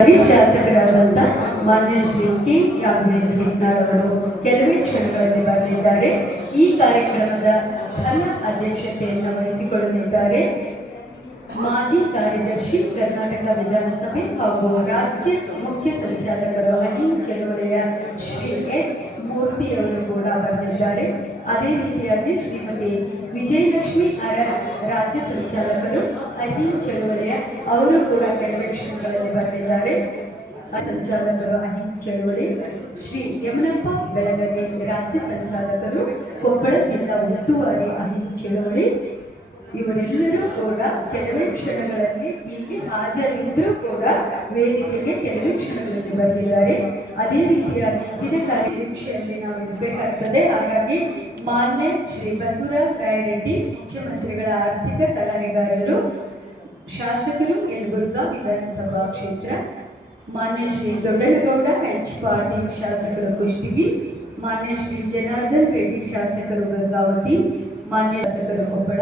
ಶಾಸಕರಾದಂಥ ಮಾನ್ಯ ಶ್ರೀ ಕೆ ಯಾದವೇಂದ್ರ ಅವರು ಕೆಲವೇ ಕ್ಷಣಗಳಲ್ಲಿ ಬರಲಿದ್ದಾರೆ. ಈ ಕಾರ್ಯಕ್ರಮದ ಘನ ಅಧ್ಯಕ್ಷತೆಯನ್ನು ವಹಿಸಿಕೊಳ್ಳಲಿದ್ದಾರೆ ಮಾಜಿ ಕಾರ್ಯದರ್ಶಿ ಕರ್ನಾಟಕ ವಿಧಾನಸಭೆ ಹಾಗೂ ರಾಜ್ಯ ಮುಖ್ಯ ಸಂಚಾಲಕರು ಅಹಿಂ ಚಳುವಳಿಯ ಶ್ರೀ ಎಸ್ ಮೂರ್ತಿ ಅವರು ಕೂಡ ಬರಲಿದ್ದಾರೆ. ಅದೇ ರೀತಿಯಾಗಿ ಶ್ರೀಮತಿ ವಿಜಯಲಕ್ಷ್ಮಿ ಅರಸ್ ರಾಜ್ಯ ಸಂಚಾಲಕರು ಅಹಿಂ ಚಳುವಳಿಯ ಅವರು ಕೂಡ ಕೆಲವೇ ಕ್ಷಣಗಳಲ್ಲಿ ಬರಲಿದ್ದಾರೆ. ಸಂಚಾಲಕರು ಅಹಿಂ ಚಳುವಳಿ ಶ್ರೀ ಯಮನಪ್ಪ ಬೆಳಗಲಿ ರಾಜ್ಯ ಸಂಚಾಲಕರು ಕೊಪ್ಪಳ ಜಿಲ್ಲಾ ಉಸ್ತುವಾರಿ ಅಹಿಂ ಚಳುವಳಿ ಇವರೆಲ್ಲರೂ ಕೂಡ ಕೆಲವೇ ಕ್ಷಣಗಳಲ್ಲಿ ಇಲ್ಲಿ ಹಾಜರಿದ್ದರೂ ಕೂಡ ವೇದಿಕೆಗೆ ಕೆಲವೇ ಕ್ಷಣಗಳಲ್ಲಿ ಬಂದಿದ್ದಾರೆ. ಅದೇ ರೀತಿಯಾಗಿ ಇಂದಿನ ಕಾರ್ಯದರ್ಶಿಯಲ್ಲಿ ನಾವು ಇರಬೇಕಾಗ್ತದೆ. ಹಾಗಾಗಿ ಮಾನ್ಯ ಶ್ರೀ ಬಸವರಾಜ ರಾಯರೆಡ್ಡಿ ಮುಖ್ಯಮಂತ್ರಿಗಳ ಆರ್ಥಿಕ ಸಲಹೆಗಾರರು, ಶಾಸಕರು ಯಲಬುರ್ಗಾ ವಿಧಾನಸಭಾ ಕ್ಷೇತ್ರ, ಮಾನ್ಯ ಶ್ರೀ ದೊಡ್ಡನಗೌಡ ಎಚ್ ಪಾಟೀಲ್ ಶಾಸಕರು ಕುಷ್ಟಗಿ, ಮಾನ್ಯ ಶ್ರೀ ಜನಾರ್ದನ್ ರೆಡ್ಡಿ ಶಾಸಕರು ಗಂಗಾವತಿ, ಮಾನ್ಯ ಶಾಸಕರು ಕೊಪ್ಪಳ,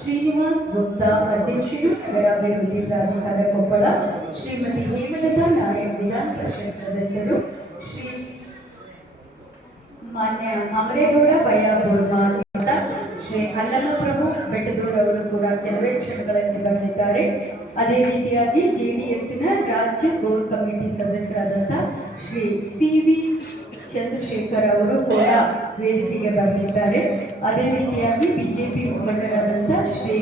ಶ್ರೀನಿವಾಸ್ ಗುಪ್ತಾ ಅಧ್ಯಕ್ಷರು ನಗರಾಭಿವೃದ್ಧಿ ಪ್ರಾಧಿಕಾರ ಕೊಪ್ಪಳ, ಶ್ರೀಮತಿ ಹೇಮಲತಾ ನಾಯಕ್ ವಿಧಾನ ಪರಿಷತ್ ಸದಸ್ಯರು, ಶ್ರೀ ಮಾನ್ಯ ಅಮರೇಗೌಡ ಬಯ್ಯಾಪುರ್ಮಾ, ಶ್ರೀ ಅಲ್ಲಮಪ್ರಭು ಬೆಟ್ಟದೂರ್ ಅವರು ಕೂಡ ಕೆಲವೇ ಕ್ಷಣಗಳಲ್ಲಿ ಬಂದಿದ್ದಾರೆ. ಅದೇ ರೀತಿಯಾಗಿ ಜೆಡಿಎಸ್ನ ರಾಜ್ಯ ಕೋರ್ ಕಮಿಟಿ ಸದಸ್ಯರಾದಂಥ ಶ್ರೀ ಸಿ.ವಿ. ಚಂದ್ರಶೇಖರ್ ಅವರು ಕೂಡ ವೇದಿಕೆಗೆ ಬರಲಿದ್ದಾರೆ. ಅದೇ ರೀತಿಯಾಗಿ ಬಿಜೆಪಿ ಮುಖಂಡರಾದಂಥ ಶ್ರೀ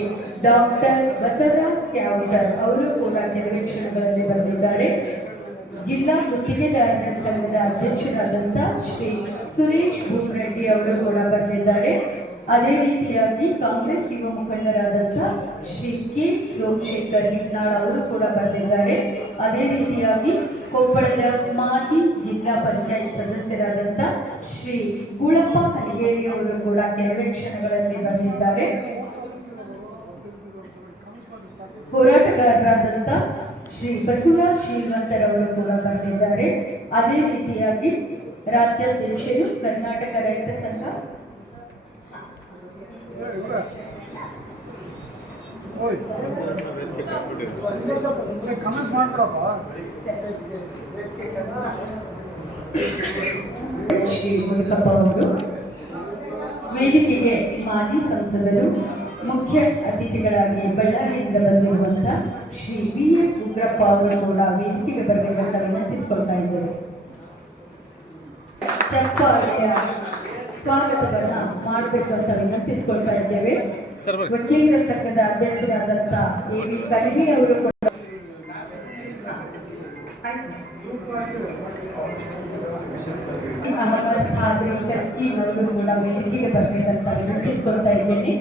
ಡಾಕ್ಟರ್ ಬಸವರಾಜ್ ಕ್ಯಾವಟರ್ ಅವರು ಕೂಡ ಕೆಲವೇ ಕ್ಷಣಗಳಲ್ಲಿ ಬರಲಿದ್ದಾರೆ. ಜಿಲ್ಲಾ ಗುತ್ತಿಗೆದಾರರ ಸಂಘದ ಅಧ್ಯಕ್ಷರಾದಂಥ ಶ್ರೀ ಸುರೇಶ್ ಭೂಮರೆಡ್ಡಿ ಅವರು ಕೂಡ ಬರಲಿದ್ದಾರೆ. ಅದೇ ರೀತಿಯಾಗಿ ಕಾಂಗ್ರೆಸ್ ಯುವ ಮುಖಂಡರಾದಂಥ ಶ್ರೀ ಕೆ ಸೋಮಶೇಖರ್ ಹಿಟ್ನಾಳ್ ಅವರು ಕೂಡ ಬರಲಿದ್ದಾರೆ. ಅದೇ ರೀತಿಯಾಗಿ ಕೊಪ್ಪಳದ ಮಾಜಿ ಜಿಲ್ಲಾ ಪಂಚಾಯತ್ ಸದಸ್ಯರಾದಂಥ ಶ್ರೀ ಗೂಳಪ್ಪ ಹಲಿಗೇರಿ ಅವರು ಕೂಡ ಕೆಲವೇ ಕ್ಷಣಗಳಲ್ಲಿ ಬರಲಿದ್ದಾರೆ. ಹೋರಾಟಗಾರರಾದಂಥ ಶ್ರೀ ಬಸವರಾಜ್ ಶ್ರೀಮಂತರವರು ಕೂಡ ಬರಲಿದ್ದಾರೆ. ಅದೇ ರೀತಿಯಾಗಿ ರಾಜ್ಯಾಧ್ಯಕ್ಷರು ಕರ್ನಾಟಕ ರೈತ ಸಂಘ ಶ್ರೀ ಮುರುಕಪ್ಪ ಅವರು, ವೇದಿಕೆಗೆ ಮಾಜಿ ಸಂಸದರು, ಮುಖ್ಯ ಅತಿಥಿಗಳಾಗಿ ಬಳ್ಳಾರಿಯಿಂದ ಬಂದಿರುವಂಥ ಶ್ರೀ ವಿ ಎಸ್ ಉಗ್ರಪ್ಪ ಅವರು ಕೂಡ ವೇದಿಕೆಗೆ ಬರಬೇಕಂತ ವಿನಂತಿಸಿಕೊಳ್ತಾ ಇದ್ದಾರೆ. ಚಪ್ಪಾಳೆಯ ಸ್ವಾಗತವನ್ನ ಮಾಡಬೇಕು ಅಂತ ವಿನಂತಿಸಿಕೊಳ್ತಾ ಇದ್ದೇವೆ. ವಕೀಲರ ಸಂಘದ ಅಧ್ಯಕ್ಷರಾದಂಥ ಎ ವಿ ಕಣಿವಿ ಅವರು ಕೂಡ ಕೂಡ ವೇದಿಕೆಗೆ ಬರಬೇಕಂತ ವಿನಂತಿಸಿಕೊಳ್ತಾ ಇದ್ದೇನೆ.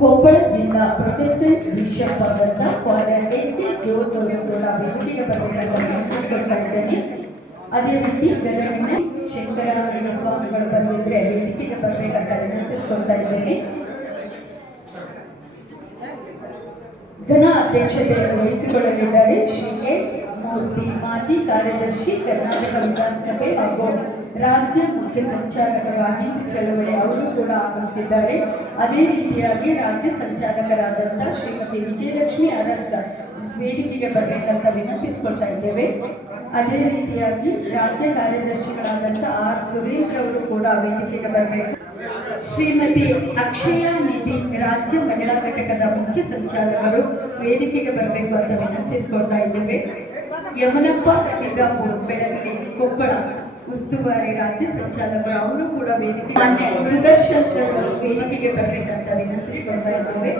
ಕೊಪ್ಪಳ ಜಿಲ್ಲಾ ಪ್ರೊಟೆಸ್ಟೆಂಟ್ ಬಿಷಪ್ ಆದಂಥ ಫಾದರ್ ಎಚ್ ಎಸ್ ಜೋಸ್ ಅವರು ಕೂಡ ವೇದಿಕೆಗೆ ಬರಬೇಕಂತ ವಿನಂತಿಸಿಕೊಳ್ತಾ ಇದ್ದೇನೆ. ಅದೇ ರೀತಿ ಗದಗಿನ ಶಂಕರಾನಂದ ಸ್ವಾಮಿಗಳು ಬಂದಿದ್ರೆ ವೇದಿಕೆಗೆ ಬರಬೇಕಂತ ವಿನಂತಿಸಿಕೊಳ್ತಾ ಇದ್ದೇನೆ. ಘನ ಅಧ್ಯಕ್ಷತೆಯನ್ನು ವಹಿಸಿಕೊಳ್ಳಲಿದ್ದಾರೆ ಶ್ರೀ ಎಸ್ ಮೂರ್ತಿ, ಮಾಜಿ ಕಾರ್ಯದರ್ಶಿ ಕರ್ನಾಟಕ ವಿಧಾನಸಭೆ ಹಾಗೂ ರಾಜ್ಯ ಮುಖ್ಯ ಸಂಚಾಲಕರು ಅಹಿಂ ಚಳುವಳಿ ಅವರು ಕೂಡ ಆಗಮಿಸಿದ್ದಾರೆ. ಅದೇ ರೀತಿಯಾಗಿ ರಾಜ್ಯ ಸಂಚಾಲಕರಾದಂಥ ಶ್ರೀಮತಿ ವಿಜಯಲಕ್ಷ್ಮಿ ಅರಸ್ ವೇದಿಕೆಗೆ ಬರಬೇಕಂತ ವಿನಂತಿಸಿಕೊಳ್ತಾ ಇದ್ದೇವೆ. ಅದೇ ರೀತಿಯಾಗಿ ರಾಜ್ಯ ಕಾರ್ಯದರ್ಶಿಗಳಾದಂಥ ಆರ್ ಸುರೇಶ್ ಅವರು ಕೂಡ ವೇದಿಕೆಗೆ ಬರಬೇಕು. ಶ್ರೀಮತಿ ಅಕ್ಷಯ ನಿಧಿ ರಾಜ್ಯ ಮಹಿಳಾ ಘಟಕದ ಮುಖ್ಯ ಸಂಚಾಲಕರು ವೇದಿಕೆಗೆ ಬರಬೇಕು ಅಂತ ವಿನಂತಿಸಿಕೊಳ್ತಾ ಇದ್ದೇವೆ. ಯಮನಪ್ಪ ಸಿದ್ದಾಪುರ ಬೆಳಗಲಿ ಕೊಪ್ಪಳ ಉಸ್ತುವಾರಿ ರಾಜ್ಯ ಸಂಚಾಲಕರು ಅವರು ಕೂಡ ವೇದಿಕೆ ಸುದರ್ಶನ್ ಸರ್ ವೇದಿಕೆಗೆ ಬರಬೇಕಂತ ವಿನಂತಿಸಿಕೊಳ್ತಾ ಇದ್ದೇವೆ.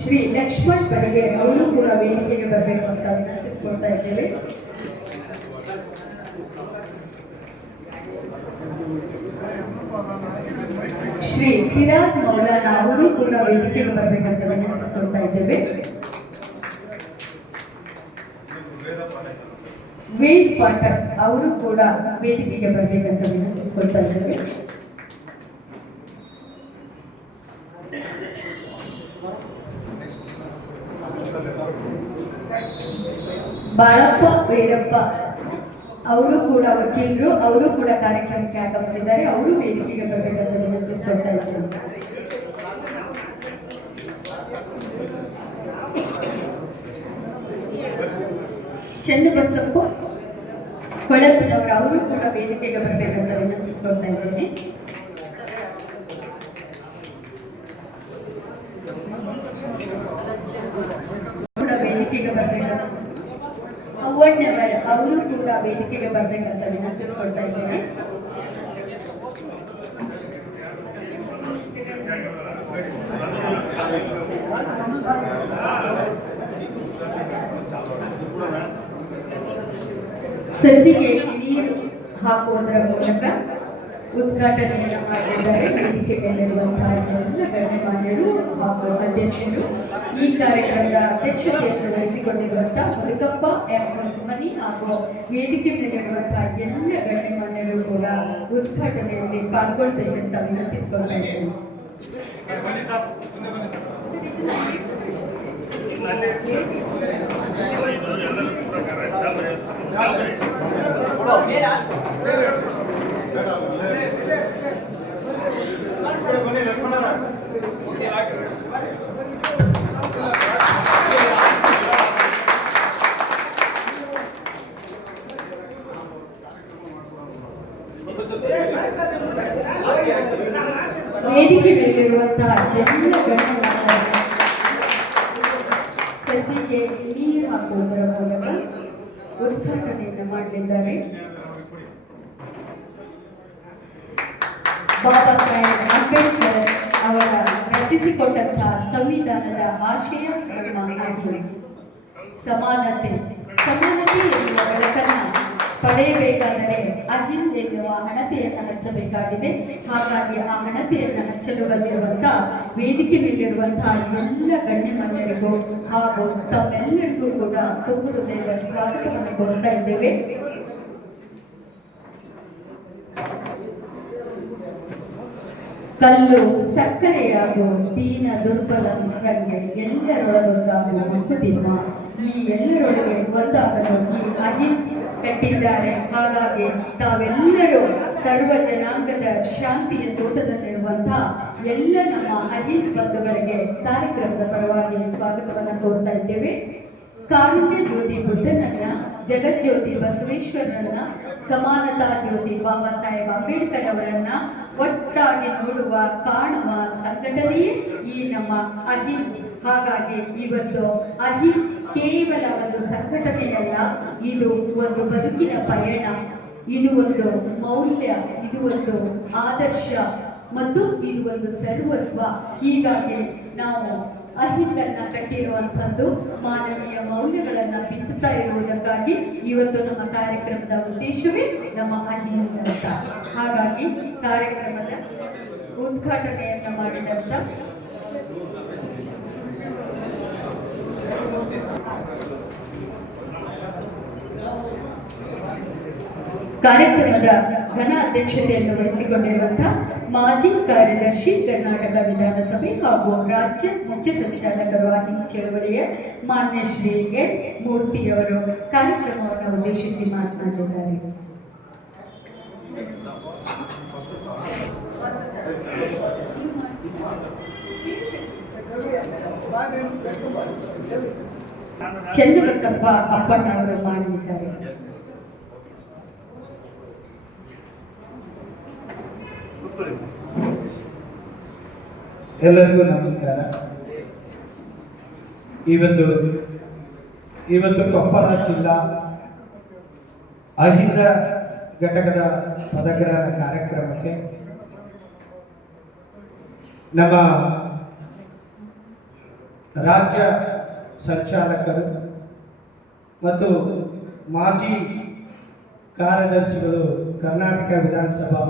ಶ್ರೀ ಲಕ್ಷ್ಮಣ್ ಬಡಿಗೆ ಅವರು ಕೂಡ ವೇದಿಕೆಗೆ ಬರಬೇಕು ಅಂತ ವಿನಂತಿಸಿಕೊಳ್ತಾ ಇದ್ದೇವೆ. ಶ್ರೀ ಸಿರಾಜ್ ಮೌಲಾನಾ ಅವರು ಕೂಡ ವೇದಿಕೆಗೆ ಬರಬೇಕಂತ ವಿನಂತಿಸಿಕೊಳ್ತಾ ಇದ್ದೇವೆ. ವೇದ್ ಪಾಠಕ್ ಅವರು ಕೂಡ ವೇದಿಕೆಗೆ ಬರಬೇಕಂತ ವಿನಂತಿಸಿಕೊಳ್ತಾ ಇದ್ದೇವೆ. ಬಾಳಪ್ಪ ವೈರಪ್ಪ ಅವರು ಕೂಡ ವಕೀಲರು, ಅವರು ಕೂಡ ಕಾರ್ಯಕ್ರಮಕ್ಕೆ ಆಗಮಿಸಿದ್ದಾರೆ. ಅವರು ವೇದಿಕೆಗೆ ಬರಬೇಕಂತ ವಿನಂತಿಸ್ಕೊಳ್ತಾ ಇದ್ದಾರೆ. ಚನ್ನಬಸಪ್ಪ ಹೊಳಪನವರು, ಅವರು ಕೂಡ ವೇದಿಕೆಗೆ ಬರಬೇಕಂತ ವಿನಂತಿಸ್ಕೊಳ್ತಾ ಇದ್ದೇನೆ. ಕೂಡ ವೇದಿಕೆಗೆ ಬರಬೇಕಂತ ಅವರು ಕೂಡ ವೇದಿಕೆಗೆ ಬರಬೇಕಂತ ವಿನಂತಿಸ್ಕೊಳ್ತಾ ಇದ್ದೇನೆ. ಸಸಿಗೆ ನೀರು ಹಾಕುವುದರ ಮೂಲಕ ಉದ್ಘಾಟನೆಯನ್ನು ಮಾಡಿದ್ದಾರೆ. ವೇದಿಕೆಯಲ್ಲಿರುವಂತಹ ಎಲ್ಲ ಗಣ್ಯಮಾನ್ಯರು ಹಾಗೂ ಅಧ್ಯಕ್ಷರು, ಈ ಕಾರ್ಯಕ್ರಮದ ಅಧ್ಯಕ್ಷತೆಯನ್ನು ವಹಿಸಿಕೊಂಡಿರುವಂತಹ ಮುರುಗಪ್ಪ ಎಂ ಮನಿ ಹಾಗೂ ವೇದಿಕೆ ಮೇಲಿರುವಂತಹ ಎಲ್ಲ ಗಣ್ಯಮಾನ್ಯರು ಕೂಡ ಉದ್ಘಾಟನೆಯಲ್ಲಿ ಪಾಲ್ಗೊಳ್ಬೇಕಂತ ವಿನಂತಿಸಿಕೊಳ್ತಾ ಇದ್ದೇನೆ. ವೇದಿಕೆ ಮೇಲಿರುವಂತಹ ಎಲ್ಲ ಸಸಿಗೆ ನೀರು ಹಾಕುವುದರ ಮೂಲಕ ಉದ್ಘಾಟನೆಯನ್ನು ಮಾಡಲಿದ್ದಾರೆ. ಬಾಬಾ ಸಾಹೇಬ್ ಅಂಬೇಡ್ಕರ್ ಅವರ ರಚಿಸಿಕೊಟ್ಟಂತಹ ಸಂವಿಧಾನದ ಆಶಯ ಸಮಾನತೆ ಎನ್ನುವ ಬೆಳಕನ್ನು ಪಡೆಯಬೇಕಾದರೆ ಅಹಿಂಸೆ ಎನ್ನುವ ಹಣತೆಯನ್ನು ಹಚ್ಚಬೇಕಾಗಿದೆ. ಹಾಗಾಗಿ ಆ ಹಣತೆಯನ್ನು ಹಚ್ಚಲು ಬಂದಿರುವಂತಹ ವೇದಿಕೆ ಮೇಲಿರುವಂತಹ ಎಲ್ಲ ಗಣ್ಯಮಾನ್ಯರಿಗೂ ಹಾಗೂ ತಮ್ಮೆಲ್ಲರಿಗೂ ಕೂಡ ತುಂಬು ಹೃದಯದ ಸ್ವಾಗತವನ್ನು ಕೊಡ್ತಾ ಇದ್ದೇವೆ. ಕಲ್ಲು ಸಕ್ಕರೆಯಾಗು ದೀನ ದುರ್ಬಲ ನಿಮಗೆ ಎಲ್ಲರೊಳಗೊಂದಾಗುವ ಹೊಸದಿಮ್ಮ, ಈ ಎಲ್ಲರೊಳಗೆ ಒಂದಾಗಲು ಈ ಅಹಿಂಸೆ ಕಟ್ಟಿದ್ದಾರೆ. ಹಾಗಾಗಿ ತಾವೆಲ್ಲರೂ ಸರ್ವ ಜನಾಂಗದ ಶಾಂತಿಯ ತೋಟದಲ್ಲಿರುವಂತಹ ಎಲ್ಲ ನಮ್ಮ ಅಹಿಂದ ಬಂಧುಗಳಿಗೆ ಕಾರ್ಯಕ್ರಮದ ಪರವಾಗಿ ಸ್ವಾಗತವನ್ನು ಕೋರ್ತಾ ಇದ್ದೇವೆ. ಕಾರುಣ್ಯ ಜ್ಯೋತಿ ಬುದ್ಧನನ್ನ, ಜಗಜ್ಯೋತಿ ಬಸವೇಶ್ವರರನ್ನ, ಸಮಾನತಾ ಜ್ಯೋತಿ ಬಾಬಾ ಸಾಹೇಬ್ ಅಂಬೇಡ್ಕರ್ ಅವರನ್ನ ಒಟ್ಟಾಗಿ ನೋಡುವ, ಕಾಣುವ ಸಂಘಟನೆಯೇ ಈ ನಮ್ಮ ಅಹಿಂದ್. ಹಾಗಾಗಿ ಇವತ್ತು ಅಹಿಂದ್ ಕೇವಲ ಒಂದು ಸಂಘಟನೆಯಲ್ಲ, ಇದು ಒಂದು ಬದುಕಿನ ಪಯಣ, ಇದು ಒಂದು ಮೌಲ್ಯ, ಇದು ಒಂದು ಆದರ್ಶ ಮತ್ತು ಇದು ಒಂದು ಸರ್ವಸ್ವ. ಹೀಗಾಗಿ ನಾವು ಅಹಿಂದನ್ನ ಕಟ್ಟಿರುವಂಥದ್ದು ಮಾನವೀಯ ಮೌಲ್ಯಗಳನ್ನು ಬಿತ್ತುತ್ತಾ ಇರುವುದಕ್ಕಾಗಿ ಇವತ್ತು ನಮ್ಮ ಕಾರ್ಯಕ್ರಮದ ಉದ್ದೇಶವೇ ನಮ್ಮ ಅಹಿಂದ ಅಂತ. ಹಾಗಾಗಿ ಕಾರ್ಯಕ್ರಮದ ಉದ್ಘಾಟನೆಯನ್ನು ಮಾಡಿದಂಥ ಕಾರ್ಯಕ್ರಮದ ಘನ ಅಧ್ಯಕ್ಷತೆಯನ್ನು ವಹಿಸಿಕೊಂಡಿರುವಂತಹ ಮಾಜಿ ಕಾರ್ಯದರ್ಶಿ ಕರ್ನಾಟಕ ವಿಧಾನಸಭೆ ಹಾಗೂ ರಾಜ್ಯ ಮುಖ್ಯ ಸಂಚಾಲಕರು ಅಹಿಂದ ಚಳವಳಿಯ ಮಾನ್ಯ ಶ್ರೀ ಎಸ್ ಮೂರ್ತಿಯವರು ಕಾರ್ಯಕ್ರಮವನ್ನು ಉದ್ದೇಶಿಸಿ ಮಾತನಾಡಿದ್ದಾರೆ. ಚನ್ನಬಸಪ್ಪ ಅಪ್ಪಣ್ಣವರು ಮಾಡಲಿದ್ದಾರೆ. ಎಲ್ಲರಿಗೂ ನಮಸ್ಕಾರ. ಇವತ್ತು ಕೊಪ್ಪಳ ಜಿಲ್ಲಾ ಅಹಿಂದ ಘಟಕದ ಪದಗ್ರಹಣ ಕಾರ್ಯಕ್ರಮಕ್ಕೆ ನಮ್ಮ ರಾಜ್ಯ ಸಂಚಾಲಕರು ಮತ್ತು ಮಾಜಿ ಕಾರ್ಯದರ್ಶಿಗಳು ಕರ್ನಾಟಕ ವಿಧಾನಸಭಾ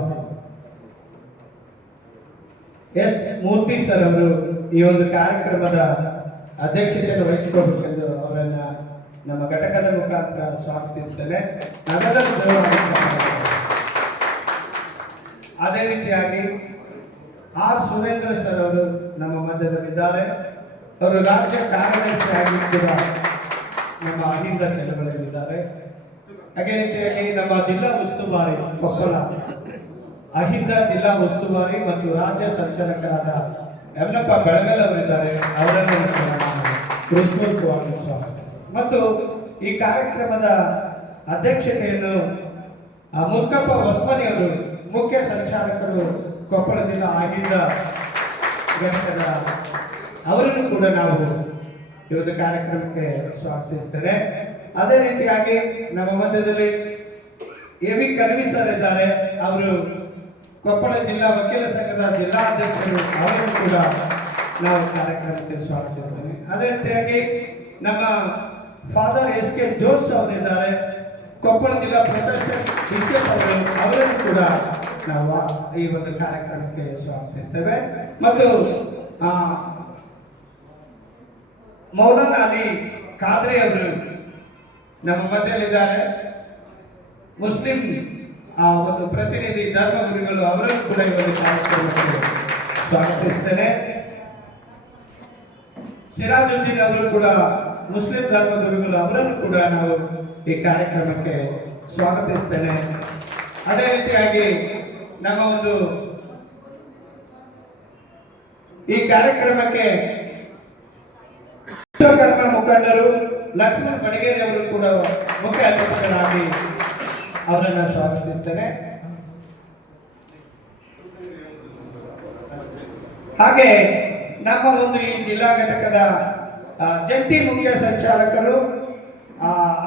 ಎಸ್ ಮೂರ್ತಿ ಸರ್ ಅವರು ಈ ಒಂದು ಕಾರ್ಯಕ್ರಮದ ಅಧ್ಯಕ್ಷತೆಯನ್ನು ವಹಿಸಿಕೊಡಬೇಕೆಂದು ಅವರನ್ನ ನಮ್ಮ ಘಟಕದ ಮುಖಾಂತರ ಸ್ವಾಗತಿಸ್ತೇನೆ. ಅದೇ ರೀತಿಯಾಗಿ ಆರ್ ಸುರೇಂದ್ರ ಸರ್ ಅವರು ನಮ್ಮ ಮಧ್ಯದಲ್ಲಿದ್ದಾರೆ. ಅವರು ರಾಜ್ಯ ಕಾರ್ಯದರ್ಶಿಯಾಗಿ ಕೂಡ ನಮ್ಮ ಅಹಿಂದ ಚಳವಳಿಯಲ್ಲಿದ್ದಾರೆ. ಅದೇ ರೀತಿಯಾಗಿ ನಮ್ಮ ಜಿಲ್ಲಾ ಉಸ್ತುವಾರಿ ಕೊಪ್ಪಳ ಅಹಿಂದ ಜಿಲ್ಲಾ ಉಸ್ತುವಾರಿ ಮತ್ತು ರಾಜ್ಯ ಸಂಚಾಲಕರಾದ ಯಮನಪ್ಪ ಬೆಳಗಲ್ ಅವರಿದ್ದಾರೆ. ಅವರನ್ನು ಹೃತ್ಪೂರ್ವಕವಾಗಿ ಸ್ವಾಗತ. ಮತ್ತು ಈ ಕಾರ್ಯಕ್ರಮದ ಅಧ್ಯಕ್ಷತೆಯನ್ನು ಮುರ್ಕಪ್ಪ ಹೊಸ್ಮನಿ ಅವರು ಮುಖ್ಯ ಸಂಚಾಲಕರು ಕೊಪ್ಪಳ ಜಿಲ್ಲಾ ಅಹಿಂದ ಘಟಕದ ಅವರನ್ನು ಕೂಡ ನಾವು ಈ ಒಂದು ಕಾರ್ಯಕ್ರಮಕ್ಕೆ ಸ್ವಾಗತಿಸ್ತೇವೆ. ಅದೇ ರೀತಿಯಾಗಿ ನಮ್ಮ ಮಧ್ಯದಲ್ಲಿ ಎ.ವಿ. ಕಲ್ವಿ ಸರ್ ಇದ್ದಾರೆ. ಅವರು ಕೊಪ್ಪಳ ಜಿಲ್ಲಾ ವಕೀಲ ಸಂಘದ ಜಿಲ್ಲಾಧ್ಯಕ್ಷರು. ಅವರನ್ನು ಕೂಡ ನಾವು ಕಾರ್ಯಕ್ರಮಕ್ಕೆ ಸ್ವಾಗತಿಸ್ತೇವೆ. ಅದೇ ರೀತಿಯಾಗಿ ನಮ್ಮ ಫಾದರ್ ಎಸ್.ಕೆ. ಜೋಸ್ ಅವರಿದ್ದಾರೆ. ಕೊಪ್ಪಳ ಜಿಲ್ಲಾ ಪ್ರೊಫೆಸರ್ ಬಿಷಪ್ ಅವರು. ಅವರನ್ನು ಕೂಡ ನಾವು ಈ ಒಂದು ಕಾರ್ಯಕ್ರಮಕ್ಕೆ ಸ್ವಾಗತಿಸ್ತೇವೆ. ಮತ್ತು ಮೌಲಾನಾ ಅಲಿ ಖಾದ್ರಿ ಅವರು ನಮ್ಮ ಮಧ್ಯದಲ್ಲಿದ್ದಾರೆ. ಮುಸ್ಲಿಂ ಒಂದು ಪ್ರತಿನಿಧಿ ಧರ್ಮಗುರುಗಳು. ಅವರನ್ನು ಕೂಡ ಈ ಒಂದು ಕಾರ್ಯಕ್ರಮಕ್ಕೆ ಸ್ವಾಗತಿಸ್ತೇನೆ. ಸಿರಾಜುದ್ದೀನ್ ಅವರು ಕೂಡ ಮುಸ್ಲಿಂ ಧರ್ಮಗುರುಗಳು. ಅವರನ್ನು ಕೂಡ ನಾವು ಈ ಕಾರ್ಯಕ್ರಮಕ್ಕೆ ಸ್ವಾಗತಿಸ್ತೇನೆ. ಅದೇ ರೀತಿಯಾಗಿ ನಮ್ಮ ಒಂದು ಈ ಕಾರ್ಯಕ್ರಮಕ್ಕೆ ವಿಶ್ವಕರ್ಮ ಮುಖಂಡರು ಲಕ್ಷ್ಮಣ್ ಬಡಗೇರಿ ಅವರು ಕೂಡ ಮುಖ್ಯ ಅತಿಥಿಗಳಾಗಿ ಅವರನ್ನು ಸ್ವಾಗತಿಸ್ತೇನೆ. ಹಾಗೆ ನಮ್ಮ ಒಂದು ಈ ಜಿಲ್ಲಾ ಘಟಕದ ಜಂಟಿ ಮುಖ್ಯ ಸಂಚಾಲಕರು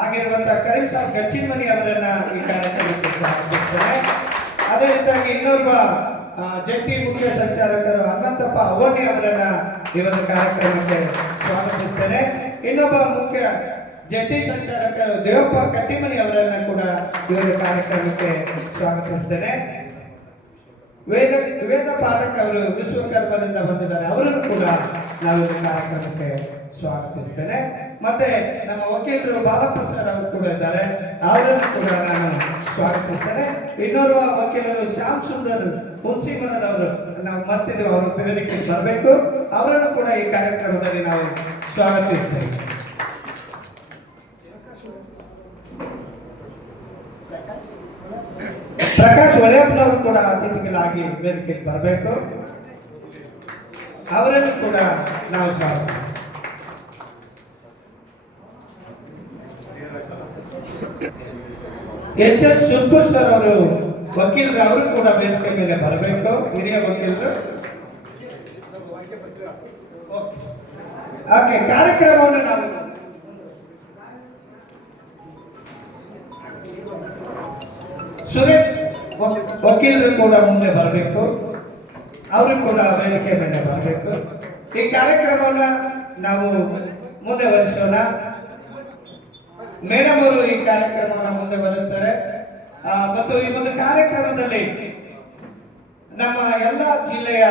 ಆಗಿರುವಂತಹ ಕರೀಂ ಸಾಬ್ ಗಚ್ಚಿಮನಿ ಅವರನ್ನ ಈ ಕಾರ್ಯಕ್ರಮಕ್ಕೆ ಸ್ವಾಗತಿಸ್ತೇನೆ. ಅದೇ ರೀತಿಯಾಗಿ ಇನ್ನೋರ್ವ ಜಂಟಿ ಮುಖ್ಯ ಸಂಚಾಲಕರು ಹನುಮಂತಪ್ಪ ಅವನಿ ಅವರನ್ನ ಈ ಒಂದು ಕಾರ್ಯಕ್ರಮಕ್ಕೆ ಸ್ವಾಗತಿಸ್ತೇನೆ. ಇನ್ನೊಬ್ಬ ಮುಖ್ಯ ಜಂಟಿ ಸಂಚಾಲಕರು ದೇವಪ್ಪ ಕಟ್ಟಿಮನಿ ಅವರನ್ನ ಕೂಡ ಈ ಒಂದು ಕಾರ್ಯಕ್ರಮಕ್ಕೆ ಸ್ವಾಗತಿಸ್ತೇನೆ. ವೇದ ಪಾಠಕ್ ಅವರು ವಿಶ್ವಕರ್ಮದಿಂದ ಬಂದಿದ್ದಾರೆ. ಅವರನ್ನು ಕೂಡ ನಾವು ಈ ಕಾರ್ಯಕ್ರಮಕ್ಕೆ ಸ್ವಾಗತಿಸ್ತೇನೆ. ಮತ್ತೆ ನಮ್ಮ ವಕೀಲರು ಬಾಲಪ್ಪ ಸರ್ ಅವರು ಕೂಡ ಇದ್ದಾರೆ. ಅವರನ್ನು ಕೂಡ ನಾನು ಸ್ವಾಗತಿಸ್ತೇನೆ. ಇನ್ನೋರ್ವ ವಕೀಲರು ಶ್ಯಾಮ್ ಸುಂದರ್ ಹುಣಸಿಮನದವರು ನಾವು ಮತ್ತಿದ್ದೇವೆ. ಅವರು ವೇದಿಕೆಗೆ ಬರಬೇಕು. ಅವರನ್ನು ಕೂಡ ಈ ಕಾರ್ಯಕ್ರಮದಲ್ಲಿ ನಾವು ಸ್ವಾಗತಿಸ್ತೇವೆ. ಪ್ರಕಾಶ್ ಒಳೆಯಪ್ಪನವರು ಕೂಡ ಅತಿಥಿಗಳಾಗಿ ವೇದಿಕೆಗೆ ಬರಬೇಕು. ಅವರನ್ನು ಕೂಡ ನಾವು ಸ್ವಾಗತ. ಎಚ್.ಎಸ್. ಸುರ್ಪುರ್ ಸರ್ ಅವರು ವಕೀಲರು. ಅವರು ಕೂಡ ವೇದಿಕೆ ಮೇಲೆ ಬರಬೇಕು. ಹಿರಿಯ ವಕೀಲರು. ಓಕೆ, ಕಾರ್ಯಕ್ರಮವನ್ನು ನಾವು ಸುರೇಶ್ ವಕೀಲರು ಕೂಡ ಮುಂದೆ ಬರಬೇಕು. ಅವರು ಕೂಡ ವೇದಿಕೆ ಮೇಲೆ ಬರಬೇಕು. ಈ ಕಾರ್ಯಕ್ರಮವನ್ನ ನಾವು ಮುಂದೆ ವಹಿಸೋಣ. ಮೇಡಮ್ ಅವರು ಈ ಕಾರ್ಯಕ್ರಮವನ್ನು ಮುಂದೆ ಬರೆಸ್ತಾರೆ. ಮತ್ತು ಈ ಒಂದು ಕಾರ್ಯಕ್ರಮದಲ್ಲಿ ನಮ್ಮ ಎಲ್ಲ ಜಿಲ್ಲೆಯ